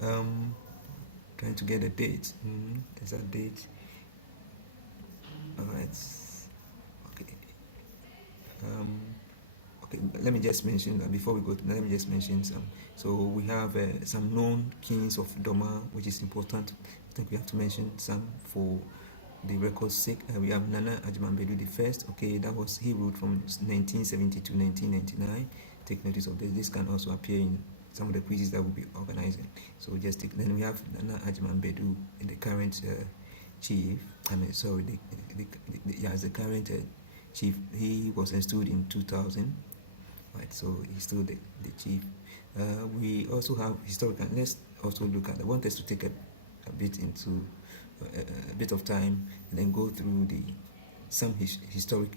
trying to get a date. Is that date? All right. Okay. Okay. Let me just mention that before we go. Let me just mention some. So we have some known kings of Doma, which is important. I think we have to mention some for the record's sake. We have Nana Ajimambedu the First. Okay, he ruled from 1970 to 1999. Take notice of this. This can also appear in some of the quizzes that we'll be organizing. So just take. Then we have Nana Ajimambedu, the current chief. I mean, sorry, the current chief. He was installed in 2000, right? So he's still the chief. We also have historical. Let's also look at. I want us to take a bit into a bit of time and then go through some historic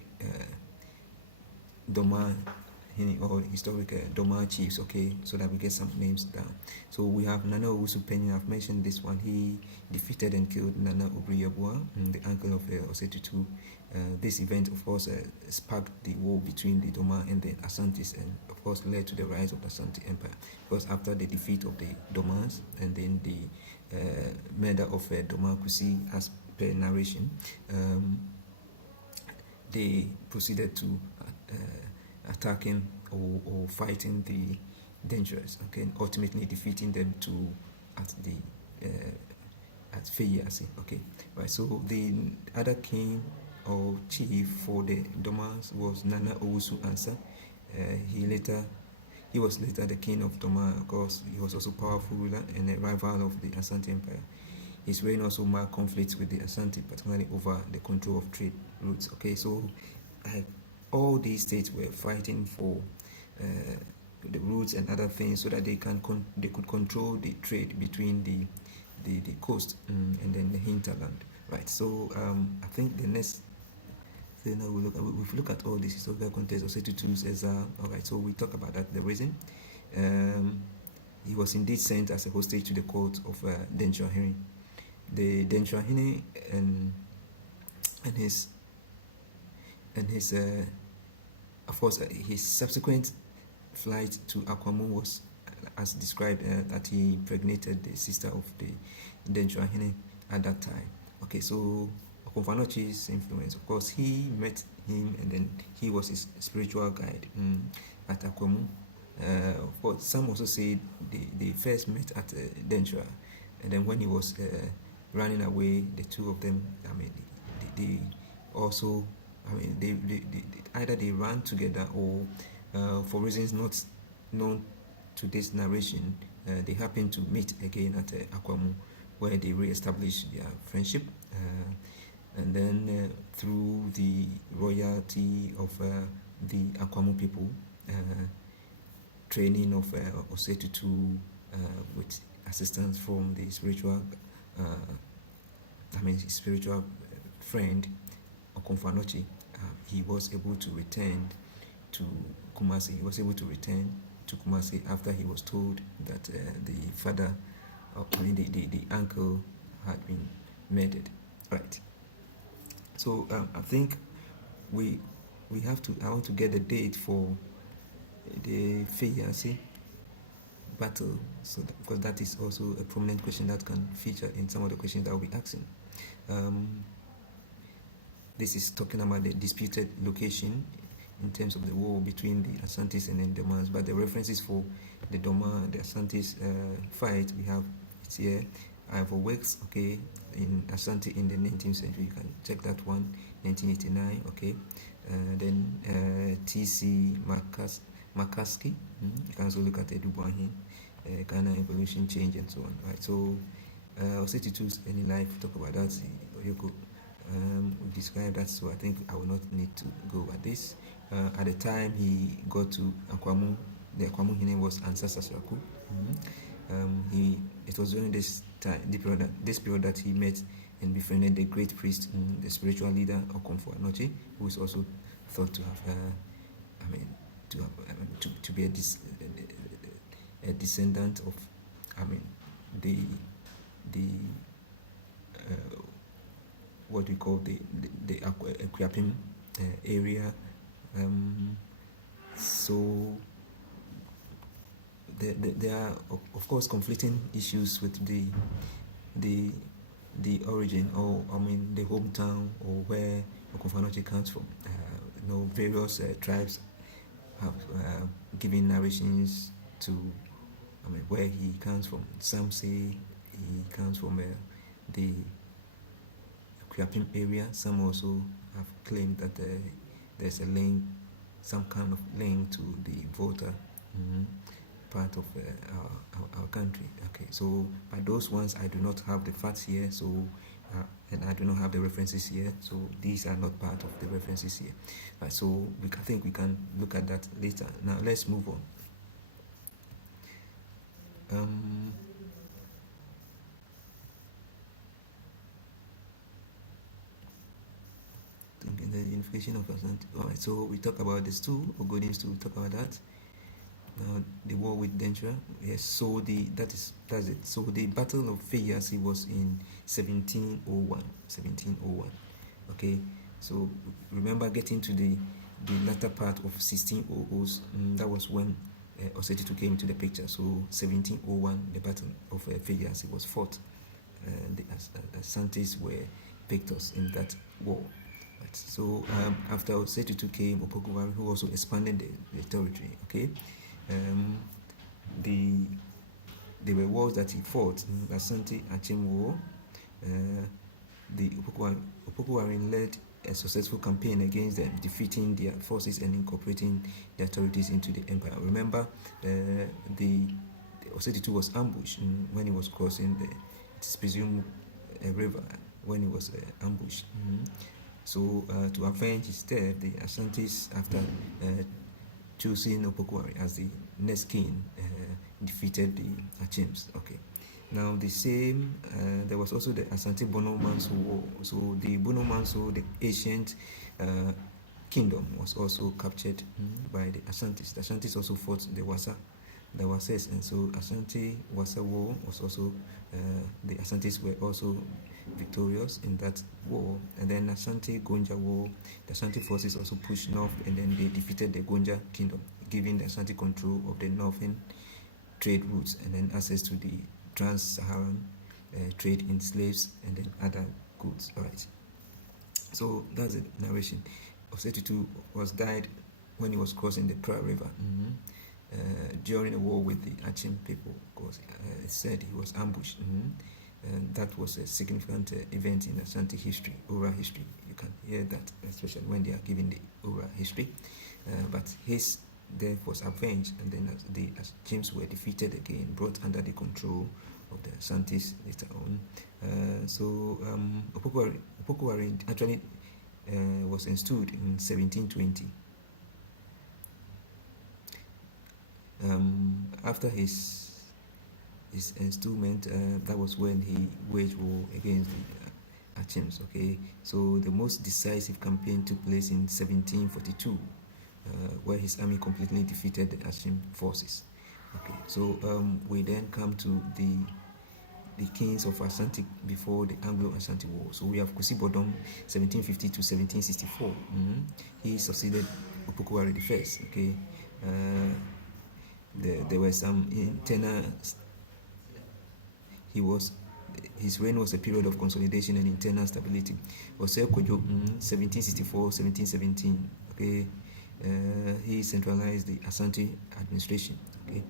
Doma or historic Doma chiefs, okay, so that we get some names down. So we have Nana Owusu Penny. I've mentioned this one. He defeated and killed Nana Obriyabua, the uncle of Osetutu. This event, of course, sparked the war between the Doma and the Asantes, and of course led to the rise of the Asante Empire. Because after the defeat of the Domas and then the murder of Doma Kusi, as per narration, they proceeded to attacking or fighting the Dangerous, okay, and ultimately defeating them at Feyasi, okay, right. So the other king or chief for the Domas was Nana Owusu Ansa. He was later the king of Doma. Of course, he was also a powerful ruler and a rival of the Asante Empire. His reign also marked conflicts with the Asante, particularly over the control of trade routes. Okay, so all these states were fighting for the routes and other things so that they could control the trade between the coast and then the hinterland. Right. So I think the next thing I will look at, if we look at all this historical context of 32 as all right. So we talk about that. The reason he was indeed sent as a hostage to the court of Denchuahine. The Denchuahine and his of course his subsequent flight to Akwamu was as described that he impregnated the sister of the Denchuahine at that time. Okay, so Okonfanochi's influence, of course, he met him and then he was his spiritual guide at Akwamu. Of course, some also say they first met at Denchua, and then when he was running away, the two of them, I mean, they also, I mean, they either they ran together or for reasons not known to this narration, they happened to meet again at Akwamu, where they re-established their friendship, and then through the royalty of the Akwamu people, training of Osetutu with assistance from the spiritual, spiritual friend Okonfanochi, he was able to return to Kumasi. He was able to return to Kumasi after he was told that the father, the uncle had been murdered. Right. So I think we have to. I want to get a date for the Feyasi battle, so because that is also a prominent question that can feature in some of the questions that I'll be asking. This is talking about the disputed location in terms of the war between the Asantes and the Domans, but the references for the Doma, the Asantes fight, we have it here. I have works, okay, in Asante in the 19th century. You can check that one, 1989, okay. Then T.C. Makaski, you can also look at Edubuahin, Ghana evolution, change, and so on, right? So, Osei any life, talk about that, Oyoko. We described that, so I think I will not need to go over this. At the time he got to Akwamu, the Akwamu Hine was Ansa Sasraku. It was during this time, this period that he met and befriended the great priest, the spiritual leader Okonfo Anoche, who is also thought to have, to be a descendant of, the what we call the Akuapem area. So there are of course conflicting issues with the origin, or the hometown, or where Okonfanochi comes from. Various tribes have given narrations to where he comes from. Some say he comes from the Akuapem area. Some also have claimed that there's a link, some kind of link to the Volta part of our country. Okay, so by those ones I do not have the facts here, so and I do not have the references here, so these are not part of the references here. So I think we can look at that later. Now let's move on. The unification of Asante. Alright, so we talk about this too, or going to talk about that. Now the war with Denchua. Yes, so that's it. So the Battle of Feyasi was in 1701. Okay, so remember getting to the latter part of 1600s, that was when Osei came to the picture. So 1701, the Battle of Feyasi was fought. The Asantes were victors in that war. Right. So after Osei came Opokuwari, who also expanded the territory. Okay. There were wars that he fought. Asante Achim War. The Opokuwari led a successful campaign against them, defeating their forces and incorporating their authorities into the empire. Remember, the Osei was ambushed when he was crossing it's presumed a river when he was ambushed. So to avenge his death, the Asantes, after choosing Opokuwari as the next king, defeated the Achims. Okay. Now the same, there was also the Asante Bono Manso War. So the Bono Manso, the ancient kingdom, was also captured by the Asantes. The Asantes also fought the Wasas, and so Asante Wasa War was also, the Asantes were also victorious in that war. And then Asante Gonja War, the Asante forces also pushed north, and then they defeated the Gonja kingdom, giving the Asante control of the northern trade routes and then access to the trans-Saharan trade in slaves and then other goods. All right. So that's the narration. Osetutu was died when he was crossing the Pra River during a war with the Achim people. Of course, it said he was ambushed. And that was a significant event in Asante history, oral history. You can hear that, especially when they are giving the oral history. But his death was avenged, and then the Achims were defeated again, brought under the control of the Asantes later on. Opokuwari actually was installed in 1720. After his installment, that was when he waged war against the Achims. Okay, so the most decisive campaign took place in 1742, where his army completely defeated the Achim forces. Okay, so we then come to the kings of Asante before the Anglo-Asante War. So we have Kusi Bodom, 1750 to 1764. He succeeded Opokuwari the first. Okay, there were some internal. His reign was a period of consolidation and internal stability. Osei Kojo, 1764, 1717. Okay, he centralized the Asante administration. Okay.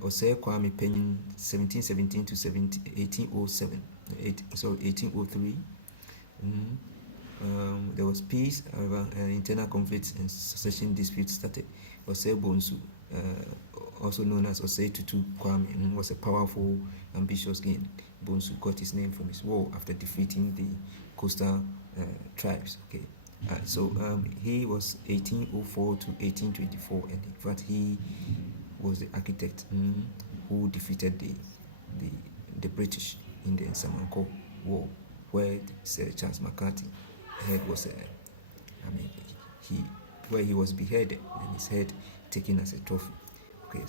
Osei Kwame Penyin, 1717 to 1807. 1803. There was peace, however, internal conflicts and succession disputes started. Osei Bonsu, also known as Osei Tutu Kwame, was a powerful, ambitious king. Bonsu got his name from his war after defeating the coastal tribes. Okay, so he was 1804 to 1824, and in fact he was the architect who defeated the British in the Samanko War, where Sir Charles McCarthy head was where he was beheaded and his head taken as a trophy. Okay,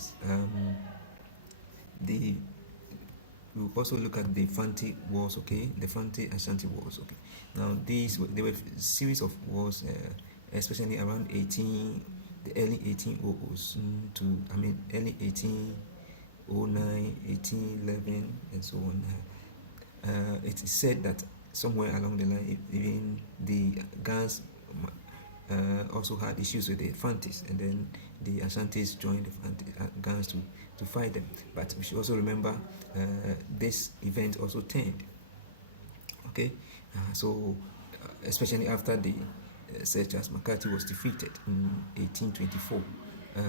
we'll also look at the Fanti Wars. Okay, the Fanti Ashanti Wars. Okay, now there were a series of wars, especially around the early 1800s to early 1809, 1811, and so on. It is said that somewhere along the line, even the Gans also had issues with the Fantis, and then the Ashantis joined the Gans to fight them. But we should also remember this event also turned. Okay, especially after the Sir Charles McCarthy was defeated in 1824.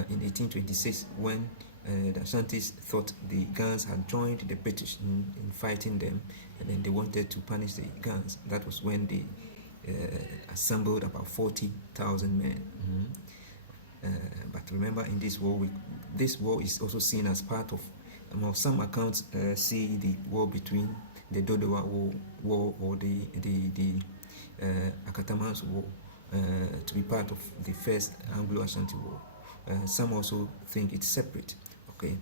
In 1826, when the Ashantis thought the Gans had joined the British in fighting them, and then they wanted to punish the Gans. That was when they assembled about 40,000 men. But remember, in this war, this war is also seen as part of, some accounts see the war between the Dodowa war or the Akatamans War to be part of the first Anglo-Ashanti War. Some also think it's separate. Okay,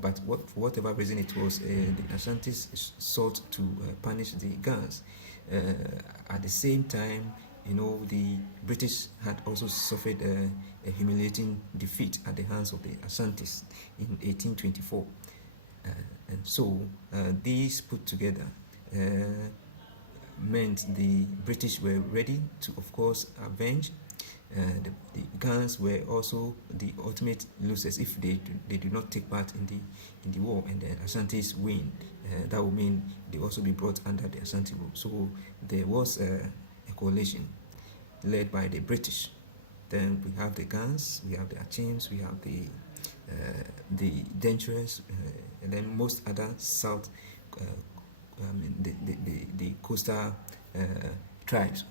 but for whatever reason it was, the Ashantis sought to punish the Gans. At the same time, the British had also suffered a humiliating defeat at the hands of the Asantes in 1824. And so these put together meant the British were ready to, of course, avenge. The Gans were also the ultimate losers if they do not take part in the war, and the Asantes win. That would mean they also be brought under the Asante rule. So there was a coalition led by the British. Then we have the Gans, we have the Achims, we have the Denturers, and then most other south, the coastal tribes.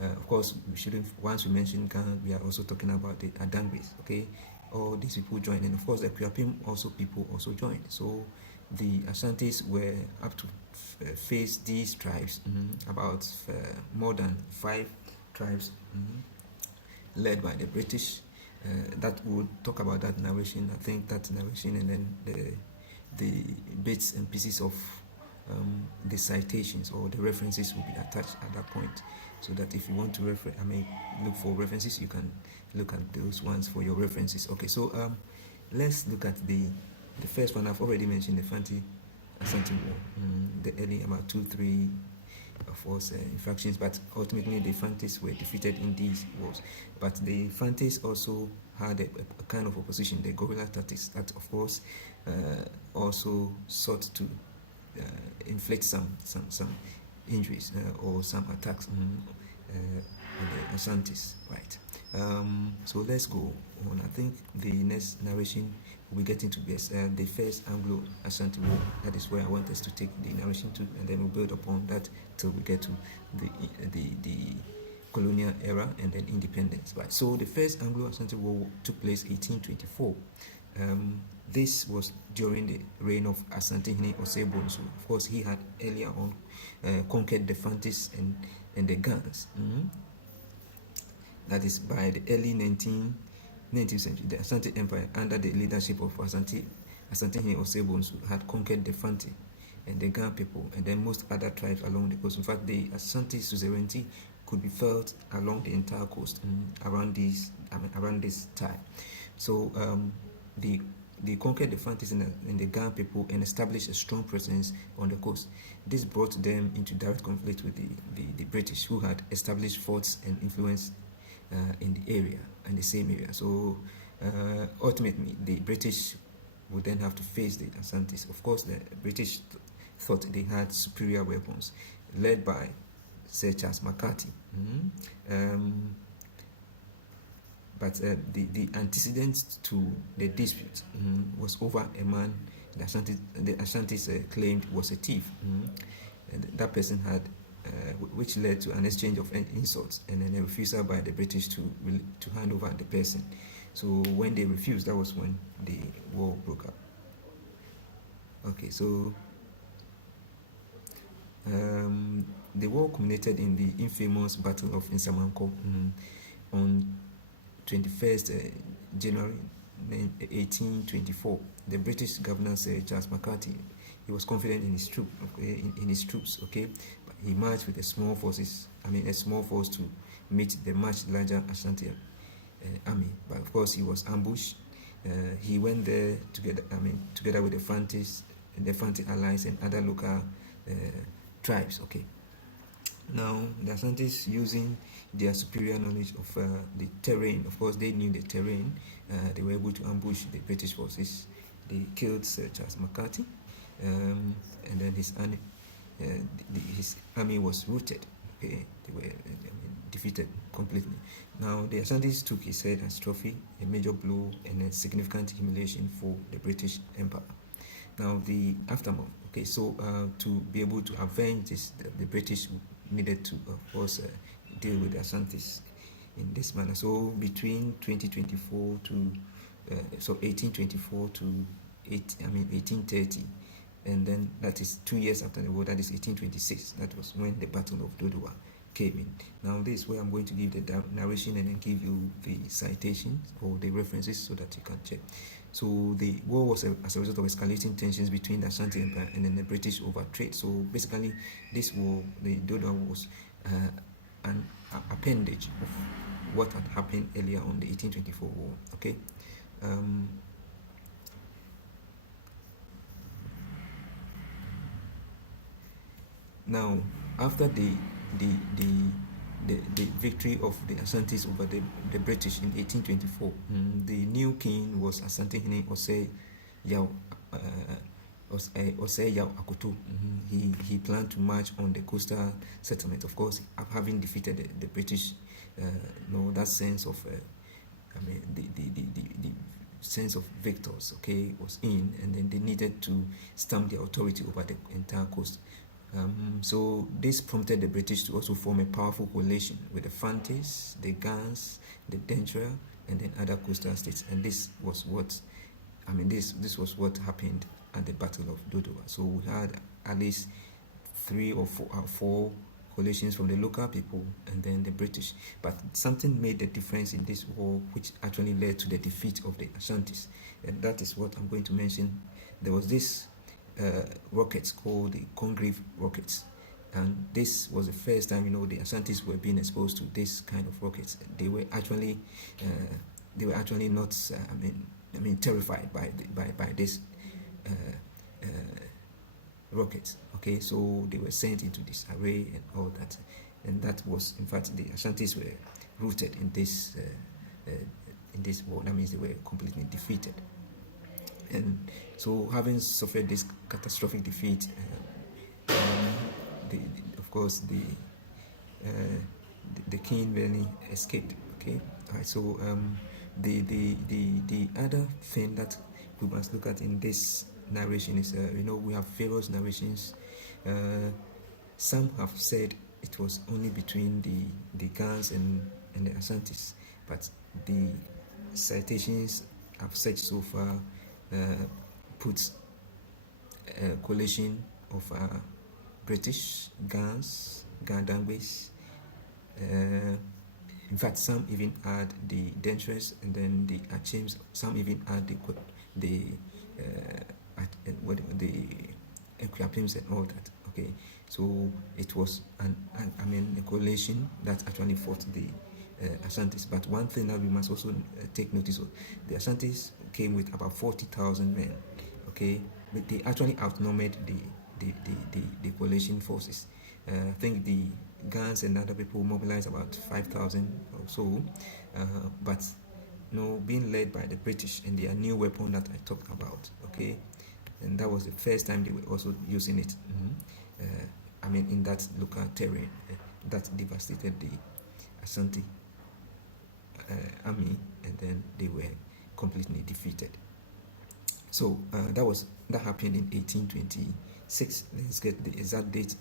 Of course, we shouldn't. Once we mention Ghana, we are also talking about the Adangris. Okay, all these people joined, and of course, the Kuyapim people also joined. So the Asantes were up to face these tribes, about more than 5 tribes led by the British. That would talk about that narration. I think that narration, and then the bits and pieces of the citations or the references will be attached at that point, so that if you want to look for references, you can look at those ones for your references. Okay, so let's look at the first one. I've already mentioned the Asante War, the early about 2-3 force infractions, but ultimately the Fantes were defeated in these wars. But the Fantes also had a kind of opposition, the guerrilla tactics, that of course also sought to inflict some injuries or some attacks on the Asantes, right? So let's go on. I think the next narration we'll be getting to the first Anglo-Asante War. That is where I want us to take the narration to, and then we'll build upon that till we get to the colonial era and then independence. Right. So the first Anglo-Asante War took place 1824. This was during the reign of Asante Osebonsu. Of course, he had earlier on conquered the Fantes and the Gans. That is by the early 19th century. The Asante Empire, under the leadership of Asante Osebonsu, had conquered the Fante and the Gan people, and then most other tribes along the coast. In fact, the Asante suzerainty could be felt along the entire coast around this time. So they conquered the Fantes and the Gan people and established a strong presence on the coast. This brought them into direct conflict with the British, who had established forts and influence in the area, and the same area. So ultimately, the British would then have to face the Asantes. Of course, the British thought they had superior weapons, led by Sir Charles McCarthy. But the antecedent to the dispute was over a man the Asantes claimed was a thief. And that person had, which led to an exchange of insults and then a refusal by the British to hand over the person. So when they refused, that was when the war broke up. Okay, so the war culminated in the infamous Battle of Insamanko on 21st January 1824. The British governor, Sir Charles McCarthy, he was confident in his troops. Okay, but he marched with a small force to meet the much larger Ashanti army. But of course, he was ambushed. He went there together with the Fantes, the Fante allies, and other local tribes. Okay. Now, the Asantes, using their superior knowledge of the terrain, of course, they knew the terrain, they were able to ambush the British forces. They killed Sir Charles McCarthy, and then his army was routed. Okay, they were defeated completely. Now, the Asantes took his head as trophy, a major blow and a significant humiliation for the British Empire. Now, the aftermath. Okay, so to be able to avenge this, the British needed to, of course, deal with the Asantes in this manner. So between 1824 to 1830, and then that is 2 years after the war, that is 1826. That was when the Battle of Dodowa came in. Now this is where I'm going to give the narration and then give you the citations or the references so that you can check. So the war was as a result of escalating tensions between the Asante Empire and then the British over trade. So basically, this war, the Dodowa, was an appendage of what had happened earlier on the 1824 war. Okay. Now, after the victory of the Asantes over the British in 1824, the new king was Asante Hene Osei Yao Akoto. He planned to march on the coastal settlement. Of course, having defeated the British, that sense of the sense of victors, okay, was in, and then they needed to stamp their authority over the entire coast. So this prompted the British to also form a powerful coalition with the Fantes, the Gans, the Dentra, and then other coastal states. And this was what, this was what happened at the Battle of Dodowa. So we had at least 3 or 4 coalitions from the local people and then the British. But something made the difference in this war, which actually led to the defeat of the Ashantis. And that is what I'm going to mention. There was this rockets called the Congreve rockets. And this was the first time, the Ashantis were being exposed to this kind of rockets. They were actually not, terrified by this rockets. Okay, so they were sent into disarray and all that, and that was, in fact, the Ashantis were rooted in this war. That means they were completely defeated. And so, having suffered this catastrophic defeat, of course, the king really escaped. Okay, all right. So the other thing that we must look at in this narration is, we have various narrations. Some have said it was only between the Gans and the Asantes, but the citations I've said so far puts a coalition of British, Gans, Gandangwes. In fact, some even add the Dentures and then the Achems. Some even add the Equiapims and all that. Okay, so it was a coalition that actually fought the Asantes. But one thing that we must also take notice of, the Asantes came with about 40,000 men. Okay, but they actually outnumbered the coalition forces. I think the Gans and other people mobilized about 5,000 or so, but being led by the British and their new weapon that I talked about. Okay, and that was the first time they were also using it. In that local terrain that devastated the Asante army, and then they were completely defeated. So that happened in 1826. Let's get the exact date.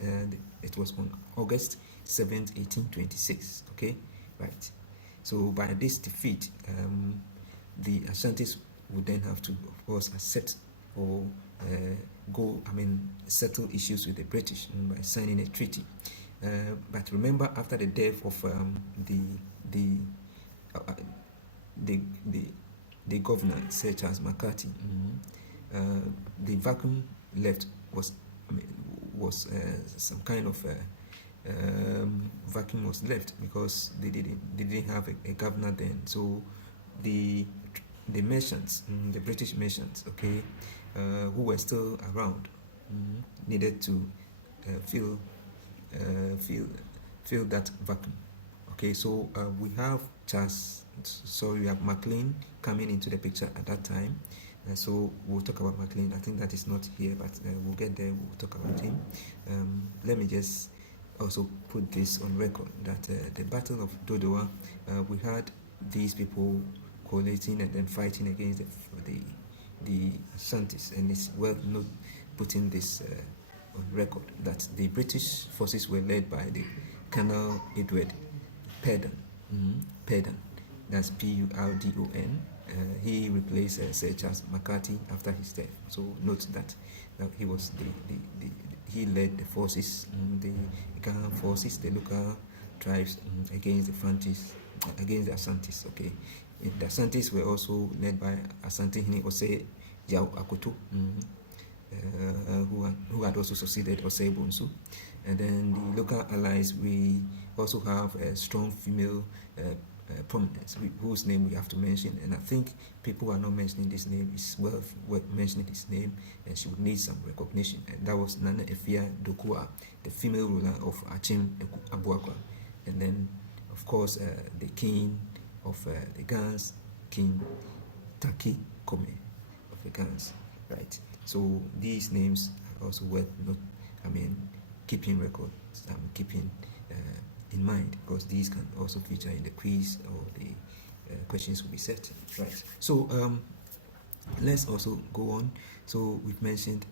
It was on August 7th, 1826. Okay, right. So by this defeat, the Ashantis would then have to, of course, accept or settle issues with the British by signing a treaty. But remember, after the death of the governor, Sir Charles McCarthy, the vacuum left was some kind of vacuum was left because they didn't have a governor then. So the merchants, the British merchants, okay, who were still around, needed to fill that vacuum. Okay, so we have we have McLean coming into the picture at that time. So we'll talk about McLean. I think that is not here, but we'll get there. We'll talk about him. Let me just also put this on record that the Battle of Dodowa, we had these people collating and then fighting against the Asantes, and it's well not putting this on record that the British forces were led by the Colonel Edward Purdon. Purdon, that's Purdon. He replaced Sir Charles McCarthy after his death. So note that he was he led the forces, the Ghanaian forces, the local tribes against the Francis, against the Asantes. Okay, the Asantes were also led by Asante Hini Ose Yao Akoto, who had also succeeded Ose Bonsu. And then the local allies, we also have a strong female prominence, whose name we have to mention, and I think people are not mentioning this name. It's worth mentioning his name, and she would need some recognition, and that was Nana Efia Dokua, the female ruler of Achim Abuakwa. And then, of course, the king of the Gans, King Taki Kome of the Gans, right? So these names are also worth keeping records, keeping in mind, because these can also feature in the quiz, or the questions will be set, right? So let's also go on. So we've mentioned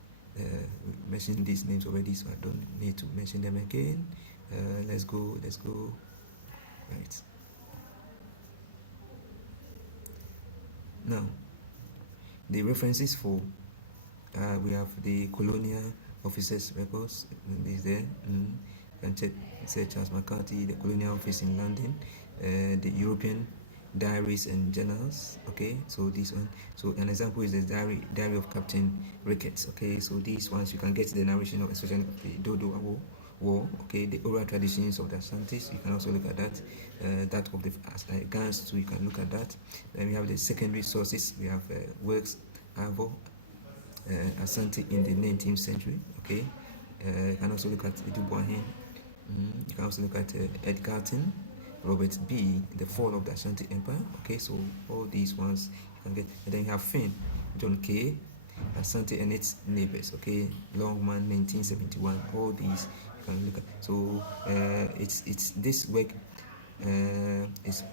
these names already, so I don't need to mention them again. Let's go, right? Now, the references for We have the colonial officers records. Is there? You can check, say Charles McCarthy, the colonial office in London, the European diaries and journals. Okay, so this one. So an example is the diary of Captain Ricketts. Okay, so these ones you can get the narration of, especially the Dodo War. Okay, the oral traditions of the Asantes. You can also look at that. That of the Gans too. You can look at that. Then we have the secondary sources. We have works, Avo, Asante in the 19th century. Okay, you can also look at Dubois. You can also look at Edgarton, Robert B, the fall of the Ashanti Empire. Okay, so all these ones you can get. And then you have Finn, John K, Asante and its neighbors. Okay, Longman, 1971. All these you can look at. So it's this work is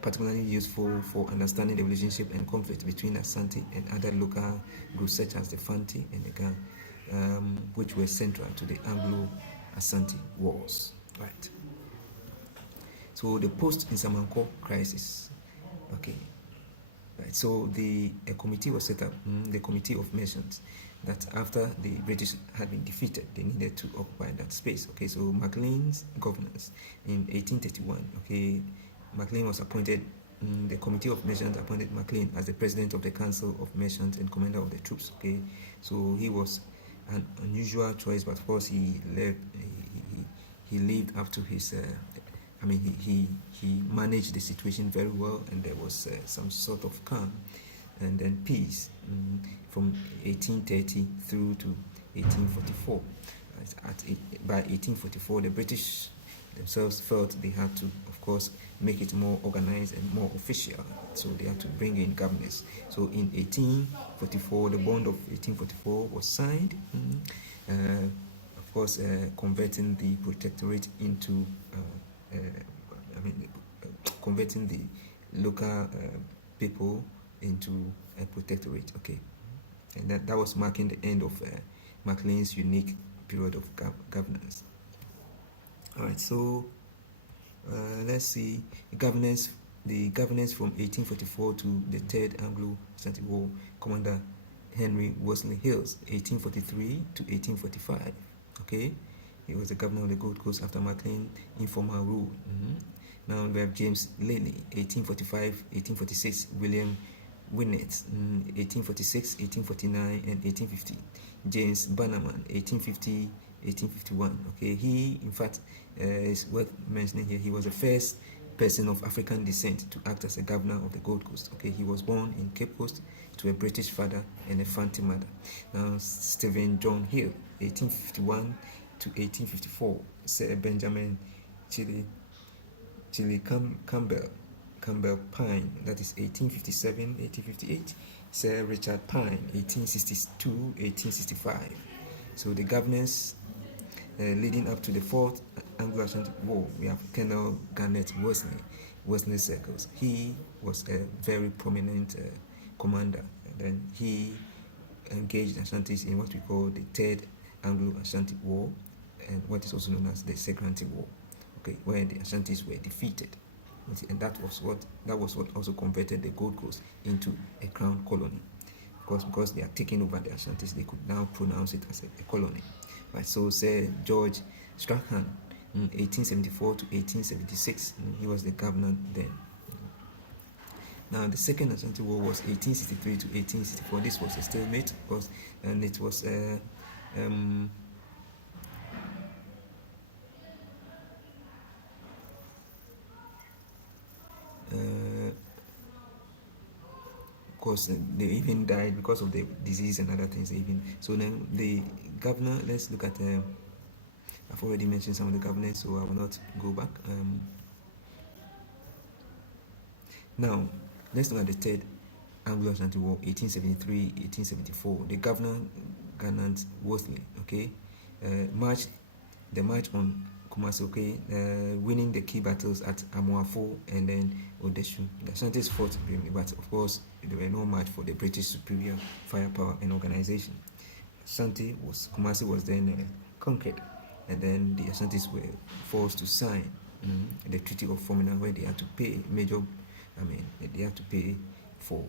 particularly useful for understanding the relationship and conflict between Asante and other local groups such as the Fanti and the Gan, which were central to the Anglo-Asante Wars. Right. So the post-Nsamanko crisis. Okay. Right. So a committee was set up, the Committee of Nations, that after the British had been defeated, they needed to occupy that space. Okay. So Maclean's governance in 1831. Okay. Maclean was appointed. The Committee of Nations appointed Maclean as the president of the Council of Nations and commander of the troops. Okay. So he was an unusual choice, but of course he lived up to his. He managed the situation very well, and there was some sort of calm and then peace from 1830 through to 1844. By 1844, the British themselves felt they had to, of course, make it more organized and more official. So they had to bring in governors. So in 1844, the bond of 1844 was signed. Of course, converting the protectorate into converting the local people into a protectorate. Okay, and that was marking the end of Maclean's unique period of governance. All right, so let's see governance. The governance from 1844 to the Third Anglo-Asante War. Commander Henry Worsley Hills, 1843 to 1845. Okay. He was the governor of the Gold Coast after Maclean informal rule. Now we have James Lely, 1845, 1846. William Winnett, 1846, 1849, and 1850. James Bannerman, 1850, 1851. Okay, he, in fact, is worth mentioning here. He was the first person of African descent to act as a governor of the Gold Coast. Okay, he was born in Cape Coast to a British father and a Fanti mother. Now, Stephen John Hill, 1851 to 1854. Sir Benjamin Chile Campbell Pine, that is 1857, 1858. Sir Richard Pine, 1862, 1865. So the governors leading up to the Fourth Anglo-Ashanti War, we have Colonel Garnet Worsley Circles. He was a very prominent commander, and then he engaged Ashantis in what we call the Third Anglo-Ashanti War, and what is also known as the Segranti War. Okay, where the Ashantis were defeated, and that was what also converted the Gold Coast into a crown colony. Of course, because they are taking over the Ashantis, they could now pronounce it as a colony. Right. So, Sir George Strachan, 1874 to 1876, he was the governor then. Now, the Second Ashanti War was 1863 to 1864. This was a stalemate, of course, and it was of course, they even died because of the disease and other things. So then the governor. Let's look at. I've already mentioned some of the governors, so I will not go back. Now, let's look at the Third Anglo-Ashanti War, 1873-1874. The governor, Garnet Worsley, okay, march on Kumasi, okay, winning the key battles at Amoafo and then Odeshu. The Ashantis fought bravely, but of course, they were no match for the British superior firepower and organization. Kumasi was then conquered, and then the Ashantis were forced to sign the Treaty of Formula, where they had to pay they had to pay for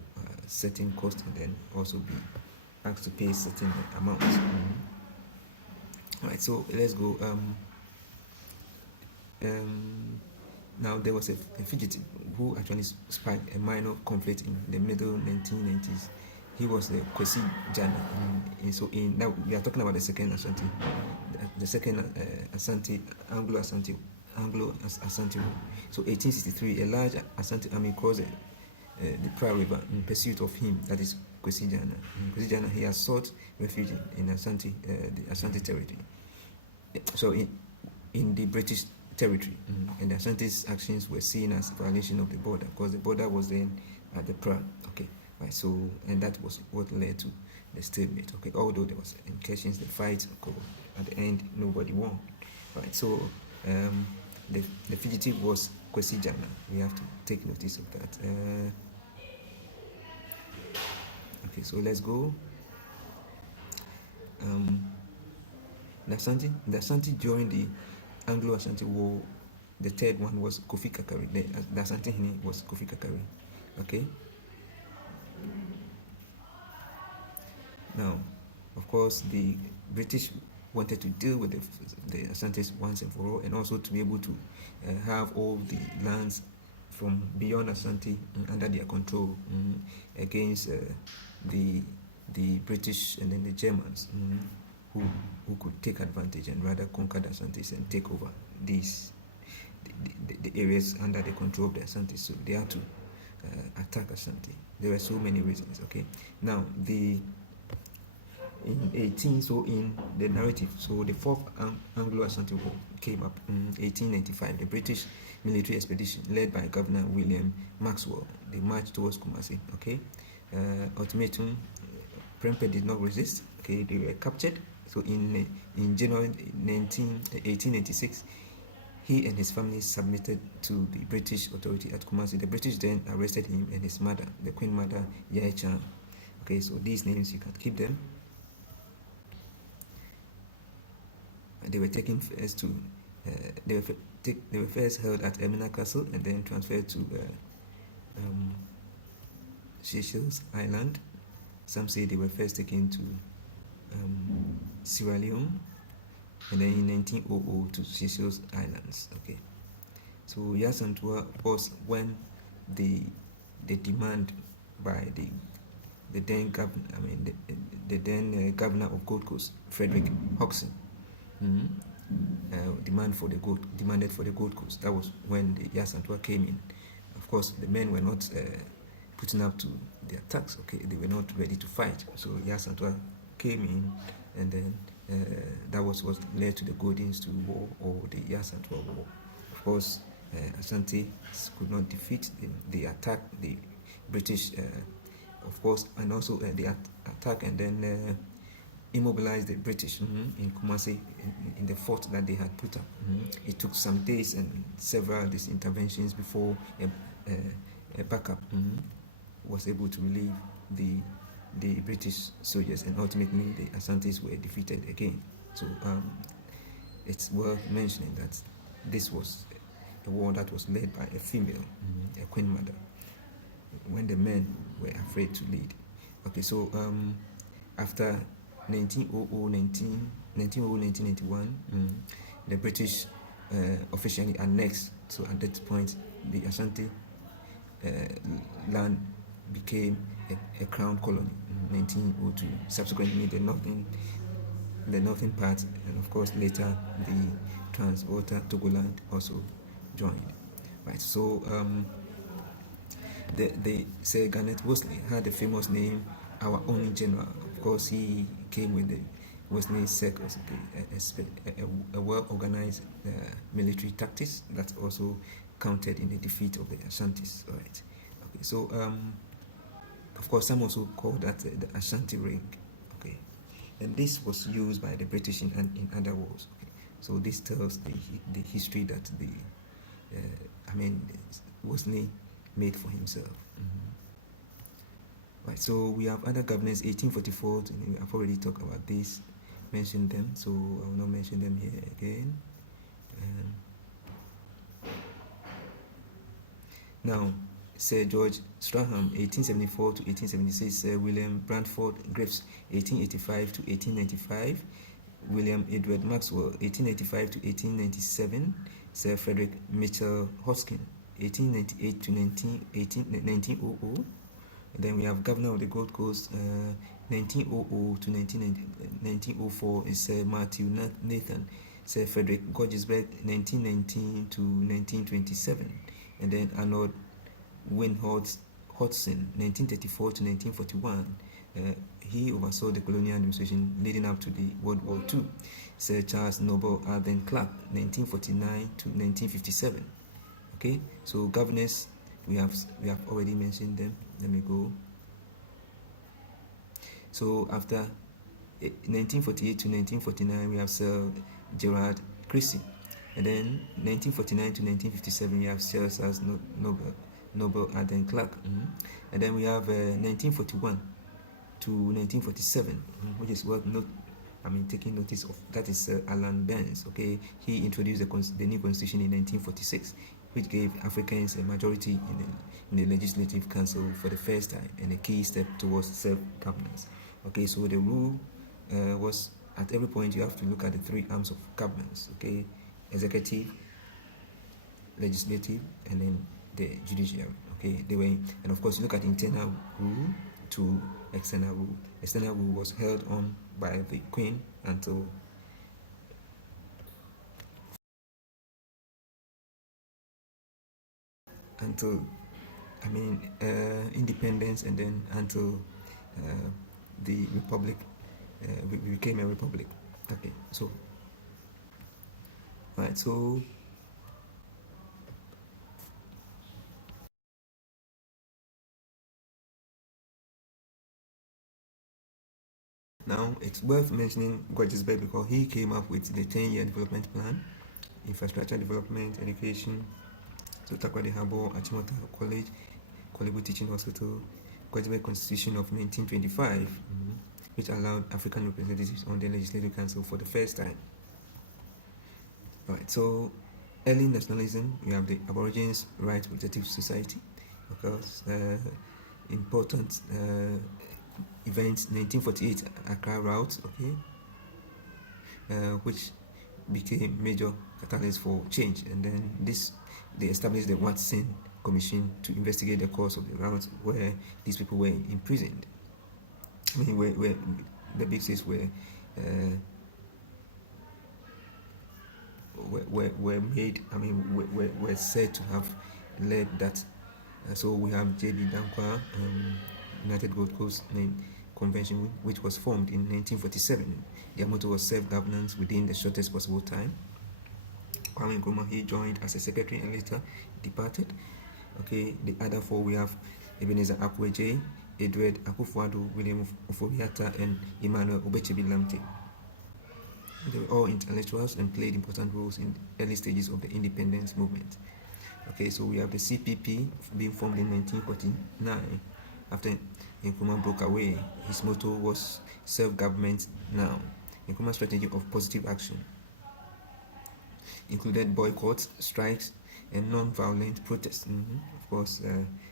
certain cost and then also be asked to pay certain amounts. All right, so let's go. Now there was a fugitive who actually sparked a minor conflict in the middle 1990s. He was the Kwesi Jana. So now we are talking about the second Asante, the second Asante, Anglo-Asante War. So 1863, a large Asante army crossed the Pra River in pursuit of him, that is Kwesi Jana. Kwesi Jana, he has sought refuge in Asante, the Asante territory. So in the British territory, and the Asante's actions were seen as a violation of the border, because the border was then at the Pra. Okay, right. So, and that was what led to the stalemate. Okay, although there was incursions, the fight, okay, at the end nobody won. Right. So, the fugitive was Kwesi Jana. We have to take notice of that. Okay, so let's go. The Asante during the Anglo-Asante War, the third one was Kofi Kakari. The Asante Hini was Kofi Kakari. Okay. Now, of course, the British wanted to deal with the Asantes once and for all, and also to be able to have all the lands from beyond Asante under their control against the British and then the Germans who could take advantage and rather conquer the Asantes and take over these the areas under the control of the Asantes. So they had to attack Asante. There were so many reasons. Okay. Now in the narrative, so the fourth Anglo-Asante War came up in 1895. The British military expedition led by Governor William Maxwell, they marched towards Kumasi. Okay, ultimatum, Prempeh did not resist. Okay, they were captured. So in January 1896, he and his family submitted to the British authority at Kumasi. The British then arrested him and his mother, the Queen Mother Yai Chan. Okay, so these names you can keep them. They were taken first to they were first held at Emina Castle and then transferred to Seychelles Island. Some say they were first taken to Sierra Leone, and then in 1900 to Seychelles Islands. Okay, so Yasantua was when the demand by the then governor, the then governor of Gold Coast, Frederick Hodgson, demanded for the Gold Coast. That was when the Yasantua came in. Of course, the men were not putting up to the attacks. Okay, they were not ready to fight. So Yasantua came in, and then that was what led to the Goldings to war, or the Yasantua War. Of course, Asante could not defeat the attack, the British, of course, and also the attack, and then immobilized the British in Kumasi in the fort that they had put up. It took some days and several these interventions before a backup was able to relieve the British soldiers, and ultimately the Asantes were defeated again. So it's worth mentioning that this was a war that was led by a female, a Queen Mother, when the men were afraid to lead. Okay, so after 1991, the British officially annexed. So at that point, the Asante land became a crown colony in 1902. Subsequently, the northern part, and of course later the Transwater Togoland also joined. Right. So the Sir Garnet Wolseley had the famous name, our only general. Of course, he came with the Wolseley circles, a well-organized military tactics that also counted in the defeat of the Ashantis. All right. Okay. So of course, some also call that the Ashanti Ring. Okay, and this was used by the British in other wars. Okay. So this tells the history that Wolseley made for himself. Right. So we have other governors. 1844. I've already talked about this, mentioned them. So I will not mention them here again. Now, Sir George Strahan, 1874 to 1876. Sir William Brantford Griffiths, 1885 to 1895. William Edward Maxwell, 1885 to 1897. Sir Frederick Mitchell Hoskin, 1898 to 1900. Then we have Governor of the Gold Coast, 1900 to 1904 is Sir Matthew Nathan. Sir Frederick Gorgesberg, 1919 to 1927. And then Arnold Windhorst Hodgson, 1934 to 1941. He oversaw the colonial administration leading up to the World War II. Sir Charles Noble Arden Clark, 1949 to 1957. Okay, so governors, we have already mentioned them. Let me go. So after 1948 to 1949, we have Sir Gerard Creasy. And then 1949 to 1957, we have Sir Charles Noble Arden Clark. And then we have 1941 to 1947, which is worth taking notice of. That is Alan Burns. Okay, he introduced the new constitution in 1946, which gave Africans a majority in the Legislative Council for the first time, and a key step towards self-governance. Okay, so the rule was, at every point you have to look at the three arms of governance. Okay, executive, legislative, and then the judiciary. Okay, and of course you look at internal rule to external rule. External rule was held on by the Queen until independence, and then until the republic, we became a republic. Okay, so right, so now it's worth mentioning Gorgesberg because he came up with the 10-year development plan, infrastructure development, education, so Takoradi Harbour, Achimota College, Kolebu Teaching Hospital, Gorgesberg Constitution of 1925, which allowed African representatives on the Legislative Council for the first time. Alright, so early nationalism, we have the Aborigines Rights Protective Society, because important events, 1948 Accra route, okay, which became major catalyst for change, and then they established the Watson Commission to investigate the cause of the route where these people were imprisoned. Where the big states were made. Were said to have led that. So we have J.B. Dankwa, United Gold Coast Convention, which was formed in 1947. Their motto was self-governance within the shortest possible time. Kwame Nkrumah, he joined as a secretary and later departed. Okay, the other four, we have Ebenezer Akweje, Edward Akufo-Addo, William Ofori-Atta, and Emmanuel Obechebi Lamte. They were all intellectuals and played important roles in early stages of the independence movement. Okay, so we have the CPP being formed in 1949. After Nkrumah broke away, his motto was self-government now. Nkrumah's strategy of positive action included boycotts, strikes, and non-violent protests. Of course,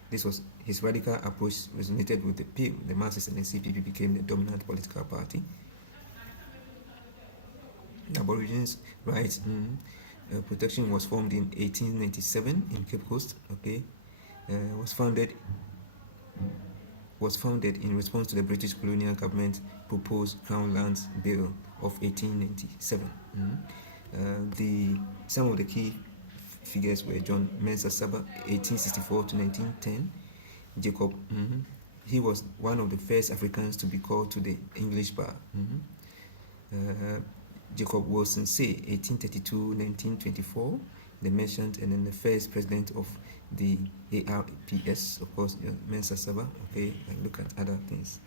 this was his radical approach resonated with the masses, and the CPP became the dominant political party. The Aborigines Rights Protection was formed in 1897 in Cape Coast. Okay, was founded in response to the British colonial government proposed Crown Lands Bill of 1897. Some of the key figures were John Mensah Saba, 1864 to 1910. Jacob, he was one of the first Africans to be called to the English bar. Jacob Wilson Say, 1832-1924, the merchant, and then the first president of the ARPS, of course, Mensah Saba. Okay, and look at other things.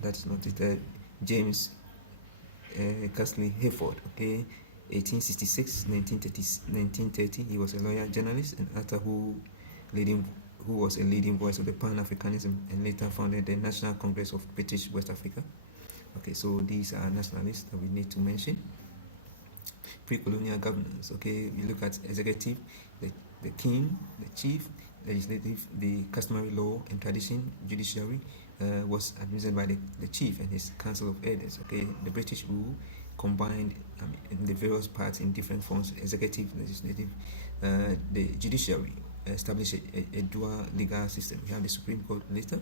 That's not it. James Castley Hayford, okay, 1866-1930. He was a lawyer, journalist, and actor who was a leading voice of the Pan-Africanism and later founded the National Congress of British West Africa. Okay, so these are nationalists that we need to mention. Pre-colonial governance. Okay, we look at executive, the king, the chief, legislative, the customary law and tradition, judiciary was administered by the chief and his council of elders. Okay, the British rule combined in the various parts in different forms: executive, legislative, the judiciary established a dual legal system. We have the Supreme Court later.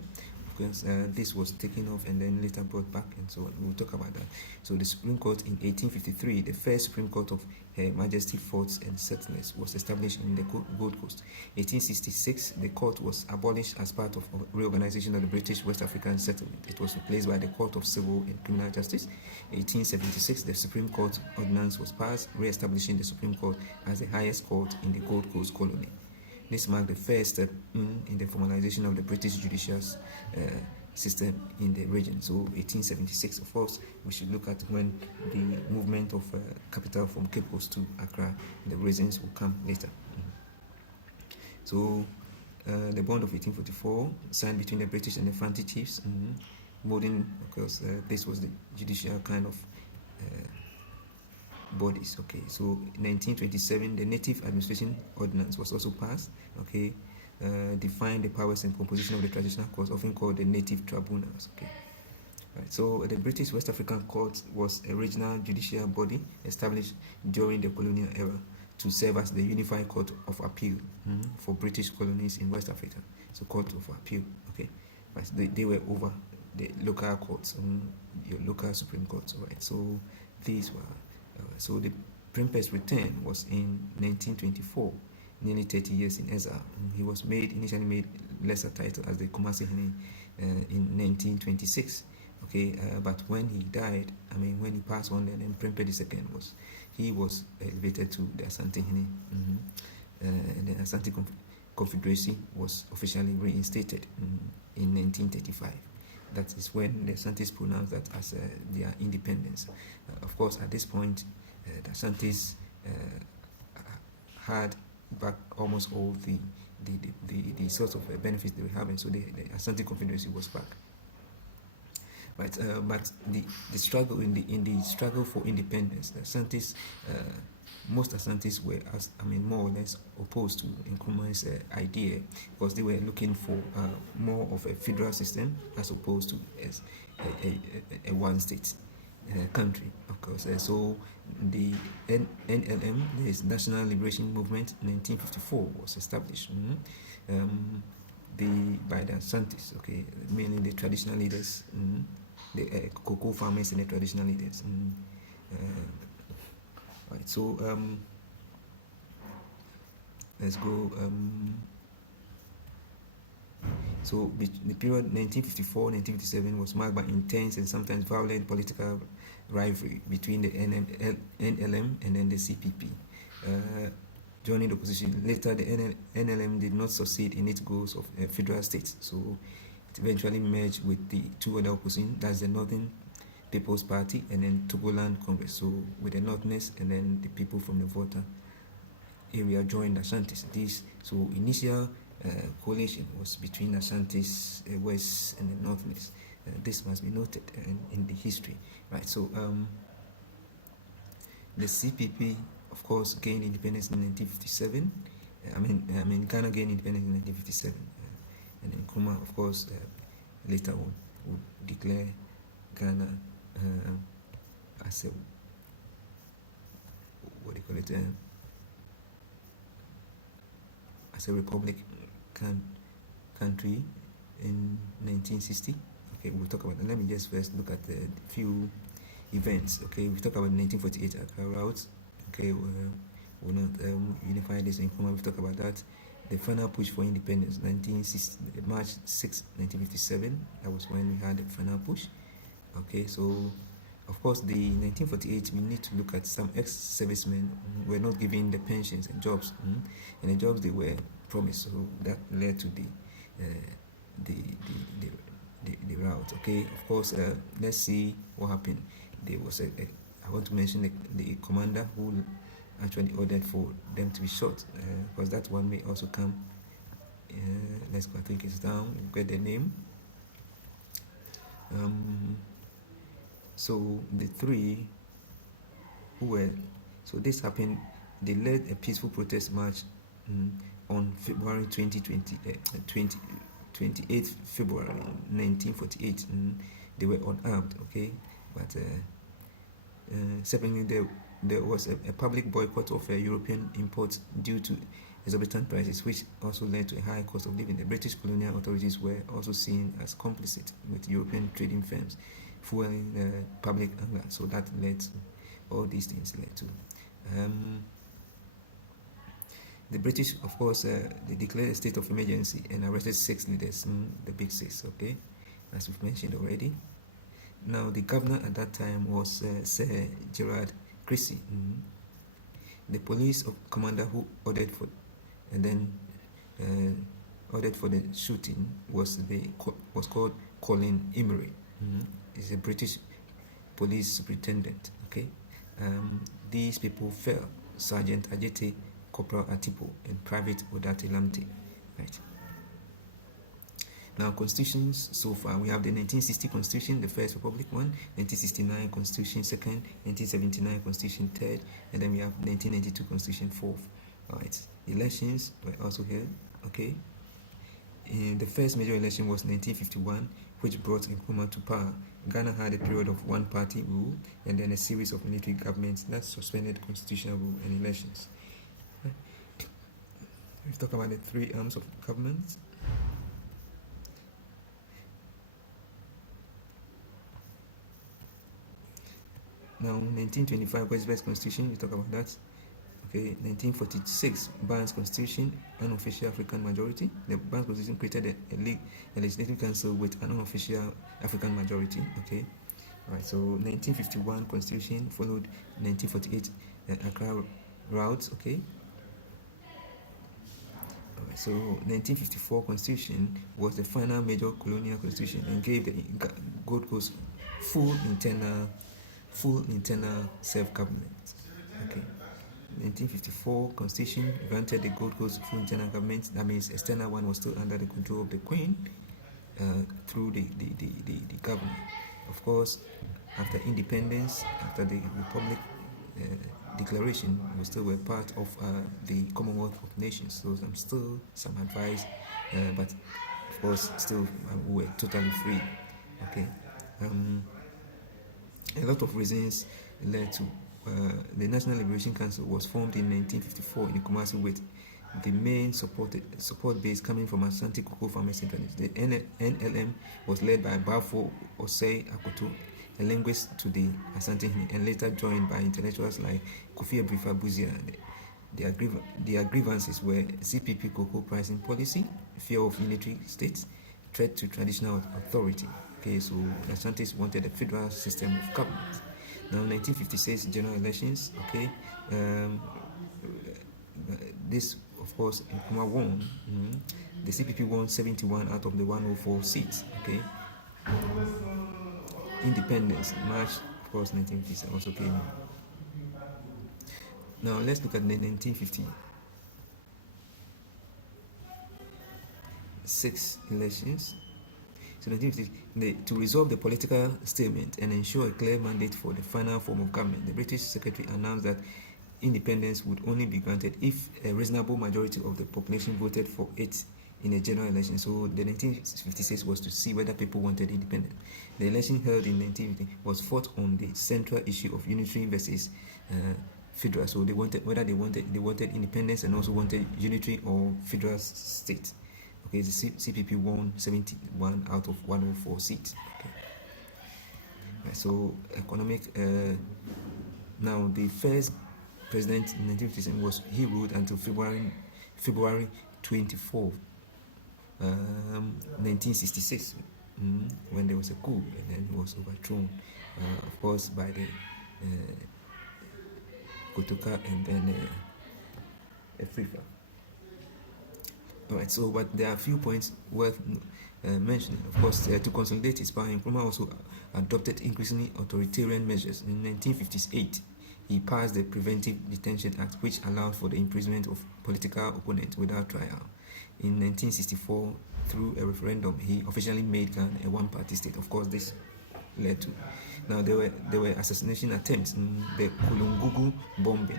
Because this was taken off and then later brought back, and so we'll talk about that. So the Supreme Court in 1853, the first Supreme Court of Her Majesty Forts and Settlers, was established in the Gold Coast. 1866, the court was abolished as part of reorganization of the British West African settlement. It was replaced by the Court of Civil and Criminal Justice. 1876, the Supreme Court ordinance was passed, re-establishing the Supreme Court as the highest court in the Gold Coast colony. This marked the first step in the formalization of the British judicial system in the region. So 1876, of course, we should look at when the movement of capital from Cape Coast to Accra, the reasons will come later. So the bond of 1844, signed between the British and the Fanti chiefs, molding, of course, this was the judicial kind of bodies. Okay, so in 1927 the Native Administration Ordinance was also passed. Okay, defined the powers and composition of the traditional courts, often called the Native Tribunals. Okay, right. So the British West African Court was a regional judicial body established during the colonial era to serve as the unified court of appeal for British colonies in West Africa. So court of appeal. Okay, right. They were over the local courts, your local Supreme Courts. Right. So these were. So the Prempeh's return was in 1924, nearly 30 years in exile. He was initially made lesser title as the Kumasi Hene in 1926. Okay, but when he died, when he passed on, then Prempeh II was elevated to the Asante Hene, and the Asante Confederacy was officially reinstated in 1935. That is when the Asantes pronounced that as their independence. Of course, at this point, the Asantes had back almost all the sorts of benefits they were having. So the Asante Confederacy was back. Right, but the struggle in the struggle for independence, the Asantes, most Asantes were, more or less opposed to Nkrumah's idea, because they were looking for more of a federal system as opposed to a one-state country, of course. So the NLM, the National Liberation Movement, in 1954 was established by the Asantes, okay, mainly the traditional leaders, the cocoa farmers and the traditional leaders. Right, so let's go. So the period 1954-1957 was marked by intense and sometimes violent political rivalry between the NLM and then the CPP. Joining the opposition, later the NLM did not succeed in its goals of federal states, so it eventually merged with the two other opposition, that's the Northern People's Party and then Togoland Congress. So with the Northerners and then the people from the Volta area joined Asantes. So initial coalition was between Asantes West and the Northerners. This must be noted in the history, right? So the CPP, of course, gained independence in 1957. Ghana gained independence in 1957, and then Nkrumah, of course, later on would declare Ghana as a as a republic country in 1960. Okay, we'll talk about that. Let me just first look at the few events. Okay, we talk about the 1948 Accra route. Okay, we'll not unify this in Nkrumah. We'll talk about that. The final push for independence, March 6, 1957. That was when we had the final push. Okay, so of course the 1948, we need to look at some ex-servicemen who were not given the pensions and jobs, and the jobs they were promised. So that led to the route. Okay, of course, let's see what happened. There was I want to mention the commander who actually ordered for them to be shot, because that one may also come. Let's go, I think it's down, we'll get the name. So the three who were So this happened. They led a peaceful protest march on February 28th February 1948. They were unarmed, okay, but separately there was a public boycott of European imports due to exorbitant prices, which also led to a high cost of living. The British colonial authorities were also seen as complicit with European trading firms fueling public anger. So that led to all these things led to. The British, of course, they declared a state of emergency and arrested 6 leaders, the big 6, okay, as we've mentioned already. Now, the governor at that time was Sir Gerard Creasy. The police commander who ordered for, and then ordered for the shooting was called Colin Emery. He's a British police superintendent. Okay, these people fell: Sergeant Ajete, Corporal Atipo, and Private Odate Lamte. Right. Now, constitutions so far, we have the 1960 Constitution, the first Republic one, 1969 Constitution second, 1979 Constitution third, and then we have 1992 Constitution fourth. All right. Elections were also held. Okay. And the first major election was 1951, which brought Nkrumah to power. Ghana had a period of one-party rule and then a series of military governments that suspended constitutional rule and elections. We've talked about the 3 arms of government. Now, 1925 West Constitution, we talk about that. Okay, 1946 Barnes Constitution, unofficial African majority. The Barnes Constitution created a legislative council with an unofficial African majority. Okay, all right. So 1951 Constitution followed 1948 Accra routes. Okay. All right. So 1954 Constitution was the final major colonial constitution and gave the Gold Coast full internal self-government. Okay. 1954 Constitution granted the Gold Coast full internal government. That means external one was still under the control of the Queen through the governor. Of course, after independence, after the Republic declaration, we still were part of the Commonwealth of Nations. So still some advice, but of course still we were totally free. Okay. A lot of reasons led to the National Liberation Council was formed in 1954 in Kumasi with the main support base coming from ASANTE cocoa farmers interests. The NLM was led by Bafo Osei Akoto, a linguist to the Asante, and later joined by intellectuals like Kofi Abrifa Buzia. Their grievances were CPP cocoa pricing policy, fear of unitary states, threat to traditional authority. Okay, so the Asantes wanted a federal system of government. Now, 1956 general elections. Okay, this of course Nkrumah won. The CPP won 71 out of the 104 seats. Okay, independence March, of course, 1956 also came in. Now let's look at the 1956 elections. So 1950, to resolve the political stalemate and ensure a clear mandate for the final form of government, the British Secretary announced that independence would only be granted if a reasonable majority of the population voted for it in a general election. So the 1956 was to see whether people wanted independence. The election held in 1950 was fought on the central issue of unitary versus federal. So they wanted independence and also wanted unitary or federal state. Okay, the CPP won 71 out of 104 seats. Okay. Right, so economic. Now the first president in 1957 he ruled until February 24, 1966, when there was a coup and then he was overthrown, of course, by the Kotoka and then Afrifa. Alright, so but there are a few points worth mentioning. Of course, to consolidate his power, Nkrumah also adopted increasingly authoritarian measures. In 1958, he passed the Preventive Detention Act, which allowed for the imprisonment of political opponents without trial. In 1964, through a referendum, he officially made Ghana a one-party state. Of course, this led to Now there were assassination attempts. The Kulungugu bombing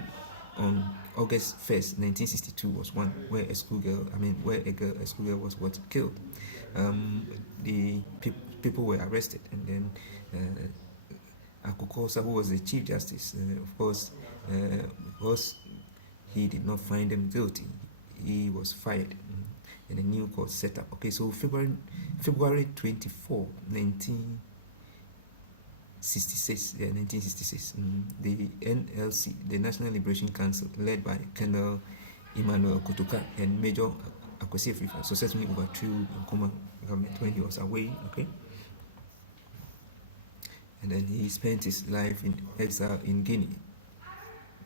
on August 1st, 1962 was one where a schoolgirl, a schoolgirl was killed. The people were arrested, and then Akukosa, who was the Chief Justice, of course, because he did not find them guilty, he was fired, and a new court set up. Okay, so February 24, 1966, the NLC, the National Liberation Council, led by Colonel Emmanuel Kutuka and Major Akwesi Africa, successfully overthrew Nkrumah government when he was away. Okay, and then he spent his life in exile in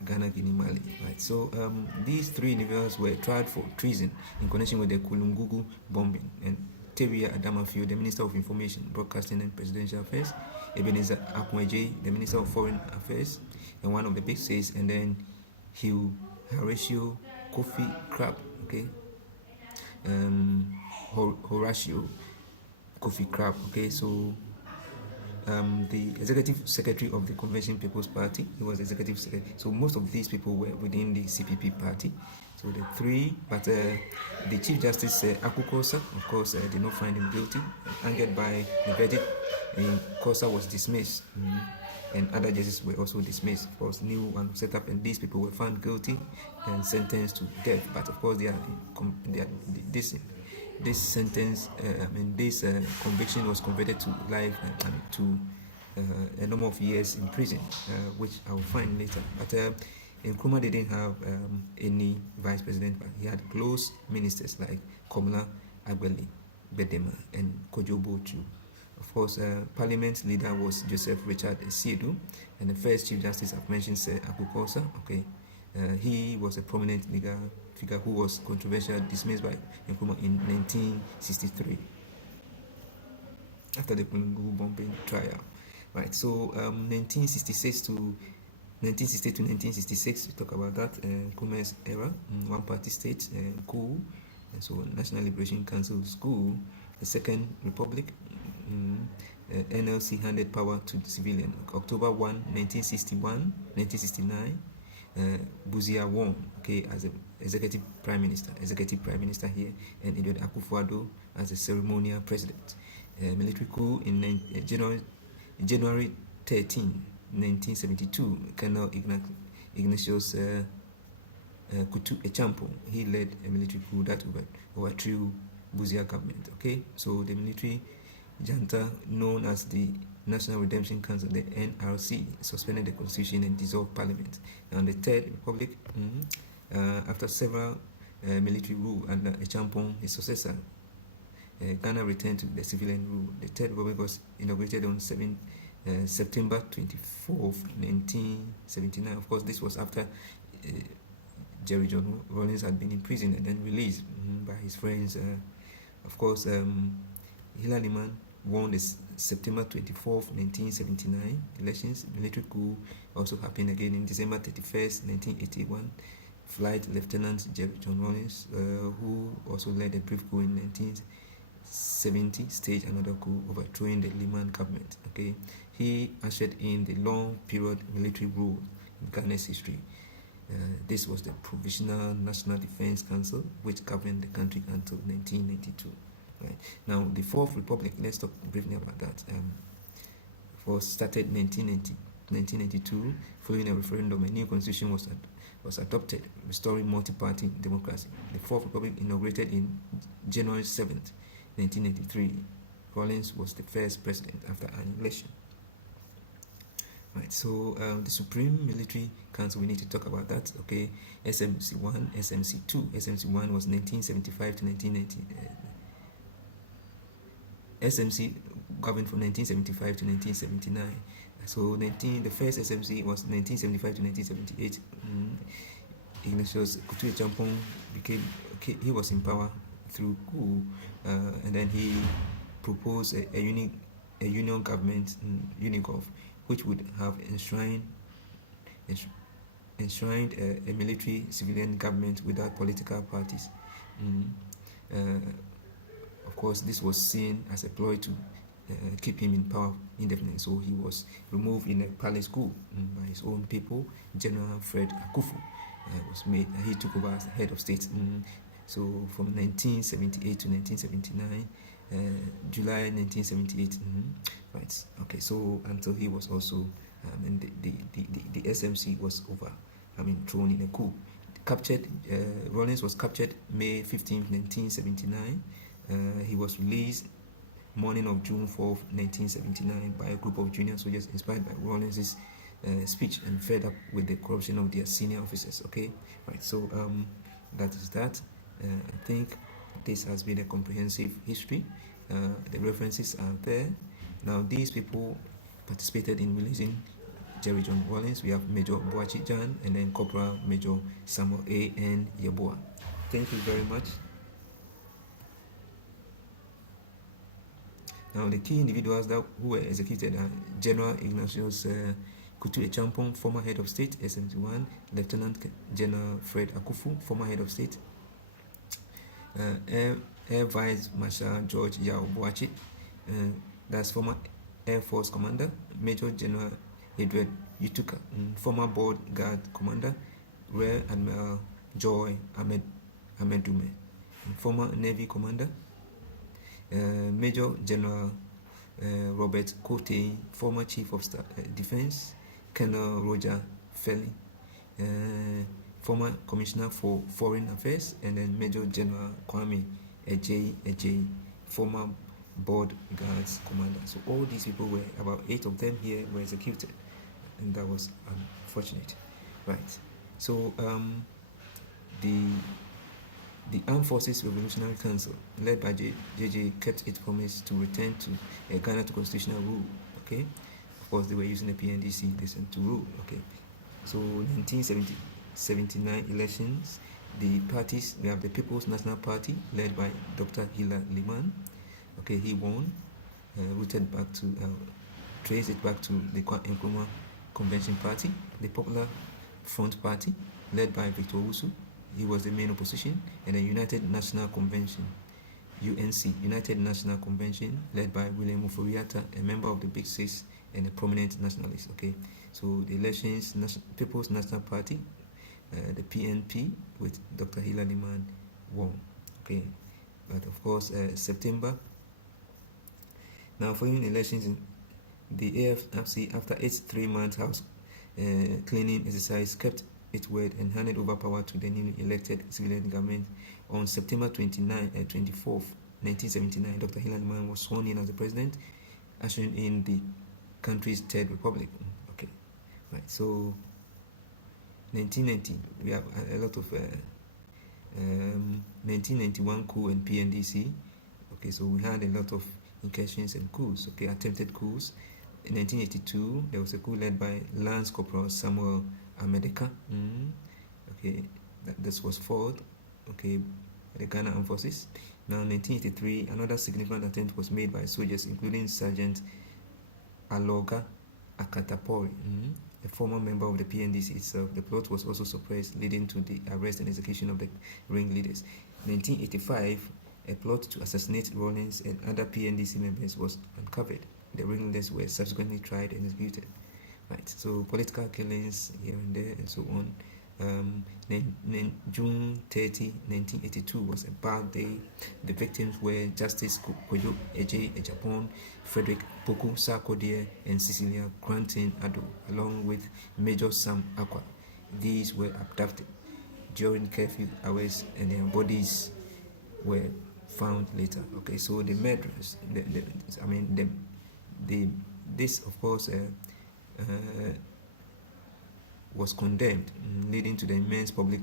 Ghana, Guinea, Mali. Right. So these three individuals were tried for treason in connection with the Kulungugu bombing. And Tebia Adamafio, the Minister of Information, Broadcasting and Presidential Affairs, Ebenezer Akweje, the Minister of Foreign Affairs, and one of the big says, and then Hugh Horatio Kofi Crab, okay, Horatio Kofi Crab, okay. So the executive secretary of the Convention People's Party, he was executive secretary. So most of these people were within the CPP party. So the three, but the Chief Justice Akukosa, of course, did not find him guilty. Angered by the verdict, Kosa was dismissed, and other judges were also dismissed. Of course, new one set up, and these people were found guilty and sentenced to death. But of course, this sentence, this conviction was converted to life and to a number of years in prison, which I will find later. But Nkrumah didn't have any vice president, but he had close ministers like Komla Agbeli, Bedema, and Kojo Bochu. Of course, Parliament leader was Joseph Richard Siedu, and the first Chief Justice I've mentioned, Akukosa. Okay, he was a prominent legal figure who was controversial, dismissed by Nkrumah in 1963 after the Kulungugu bombing trial. Right. So 1966 to 1966, we talk about that. Nkrumah's era, one-party state, coup, and so National Liberation Council school, the Second Republic. NLC handed power to the civilian. October 1, 1969, Buzia won, okay, as the executive prime minister here, and Edward Akufo-Addo as the ceremonial president. Military coup in January 13, 1972, Colonel Ignatius Kutu Echampo, he led a military coup that overthrew Buzia government. Okay, so the military junta known as the National Redemption Council, the NRC, suspended the constitution and dissolved parliament. And the Third Republic, after several military rule under Echampo, his successor, Ghana returned to the civilian rule. The Third Republic was inaugurated on September 24th, 1979. Of course, this was after Jerry John Rawlings had been imprisoned and then released by his friends. Of course, Hillary Mann won the September 24th, 1979 elections. Military coup also happened again in December 31st, 1981. Flight Lieutenant Jerry John Rawlings, who also led a brief coup in 1970, staged another coup overthrowing the Liman government. Okay, he ushered in the long period military rule in Ghana's history. This was the Provisional National Defense Council, which governed the country until 1992. Right. Now, the Fourth Republic, let's talk briefly about that. Started 1992, following a referendum, a new constitution was adopted, restoring multi-party democracy. The Fourth Republic inaugurated in January 7th, 1993. Rawlings was the first president after an election. Right, so the Supreme Military Council, we need to talk about that. Okay, SMC1, SMC2. SMC1 was 1975 to 1990. SMC governed from 1975 to 1979. So the first SMC was 1975 to 1978. Ignatius Kutu Echampo he was in power through coup, and then he proposed a union government, Unigov, which would have enshrined a military civilian government without political parties. Of course, this was seen as a ploy to keep him in power indefinitely. So he was removed in a palace coup by his own people. General Fred Akufu was made. He took over as the head of state. So from 1978 to 1979, July 1978. Right. Okay. So until he was also, and the SMC was over. Thrown in a coup. Captured. Rawlings was captured May 15, 1979. He was released morning of June 4th, 1979, by a group of junior soldiers inspired by Rawlings' speech and fed up with the corruption of their senior officers. Okay, right. So that is that. I think this has been a comprehensive history. The references are there. Now these people participated in releasing Jerry John Rawlings. We have Major Boachi Jan and then Corporal Major Samuel A. N. Yeboah. Thank you very much. Now the key individuals who were executed are General Ignatius Kutu Echampong, former head of state, S71, Lieutenant General Fred Akufu, former head of state, Air Vice Marshal George Yao Boachi, that's former Air Force Commander, Major General Edward Yutuka, former Board Guard Commander, Rear Admiral Joy Ahmedume, former Navy Commander, Major General Robert Cote, former Chief of Staff, Defense, Colonel Roger Felly, former Commissioner for Foreign Affairs, and then Major General Kwame Ejay, former Board Guards Commander. So all these people were, about 8 of them here, were executed, and that was unfortunate. Right. So the Armed Forces Revolutionary Council, led by JJ, kept its promise to return to Ghana to constitutional rule. Okay, of course they were using the PNDC to rule. Okay, so 1979 elections, the parties, we have the People's National Party, led by Dr. Hila Liman. Okay, he won, traced it back to the Nkrumah Convention Party. The Popular Front Party, led by Victor Owusu, he was the main opposition, and the United National Convention, UNC, United National Convention, led by William Oforiatta, a member of the Big Six and a prominent nationalist. Okay, so the elections, People's National Party, the PNP with Dr. Hila Liman won. Okay, but of course, September. Now, following elections, the AFC, after its 3-month house cleaning exercise, kept its word and handed over power to the newly elected civilian government on September 24th, 1979. Dr. Hila Liman was sworn in as the president, ushering in the country's third republic. Okay, right. So 1990, we have a lot of 1991 coup and PNDC. Okay, so we had a lot of incursions and coups. Okay, attempted coups. In 1982, there was a coup led by Lance Corporal Samuel Amedeka. Okay, this was fought. Okay, by the Ghana Armed Forces. Now, in 1983, another significant attempt was made by soldiers, including Sergeant Aloga Akatapori, a former member of the PNDC itself. The plot was also suppressed, leading to the arrest and execution of the ringleaders. In 1985, a plot to assassinate Rawlings and other PNDC members was uncovered. The ringleaders were subsequently tried and executed. Right, so political killings here and there and so on. June 30, 1982 was a bad day. The victims were Justice Kojo Ejay Ejapon, Frederick Poku Sarkodie, and Cecilia Grantin Ado, along with Major Sam Akwa. These were abducted during curfew hours, and their bodies were found later. Okay, so the murderers, this of course was condemned, leading to the immense public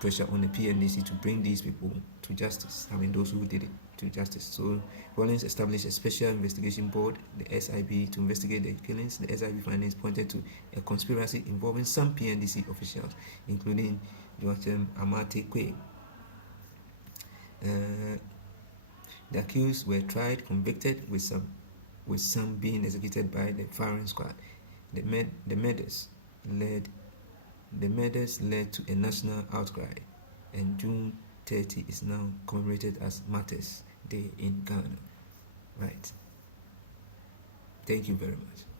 pressure on the PNDC to bring these people to justice. Those who did it to justice. So Rawlings established a special investigation board, the SIB, to investigate the killings. The SIB findings pointed to a conspiracy involving some PNDC officials, including Joachim Amate Kwe. The accused were tried, convicted, with some being executed by the firing squad. The murders led to a national outcry, and June 30 is now commemorated as Martyrs' Day in Ghana. Right. Thank you very much.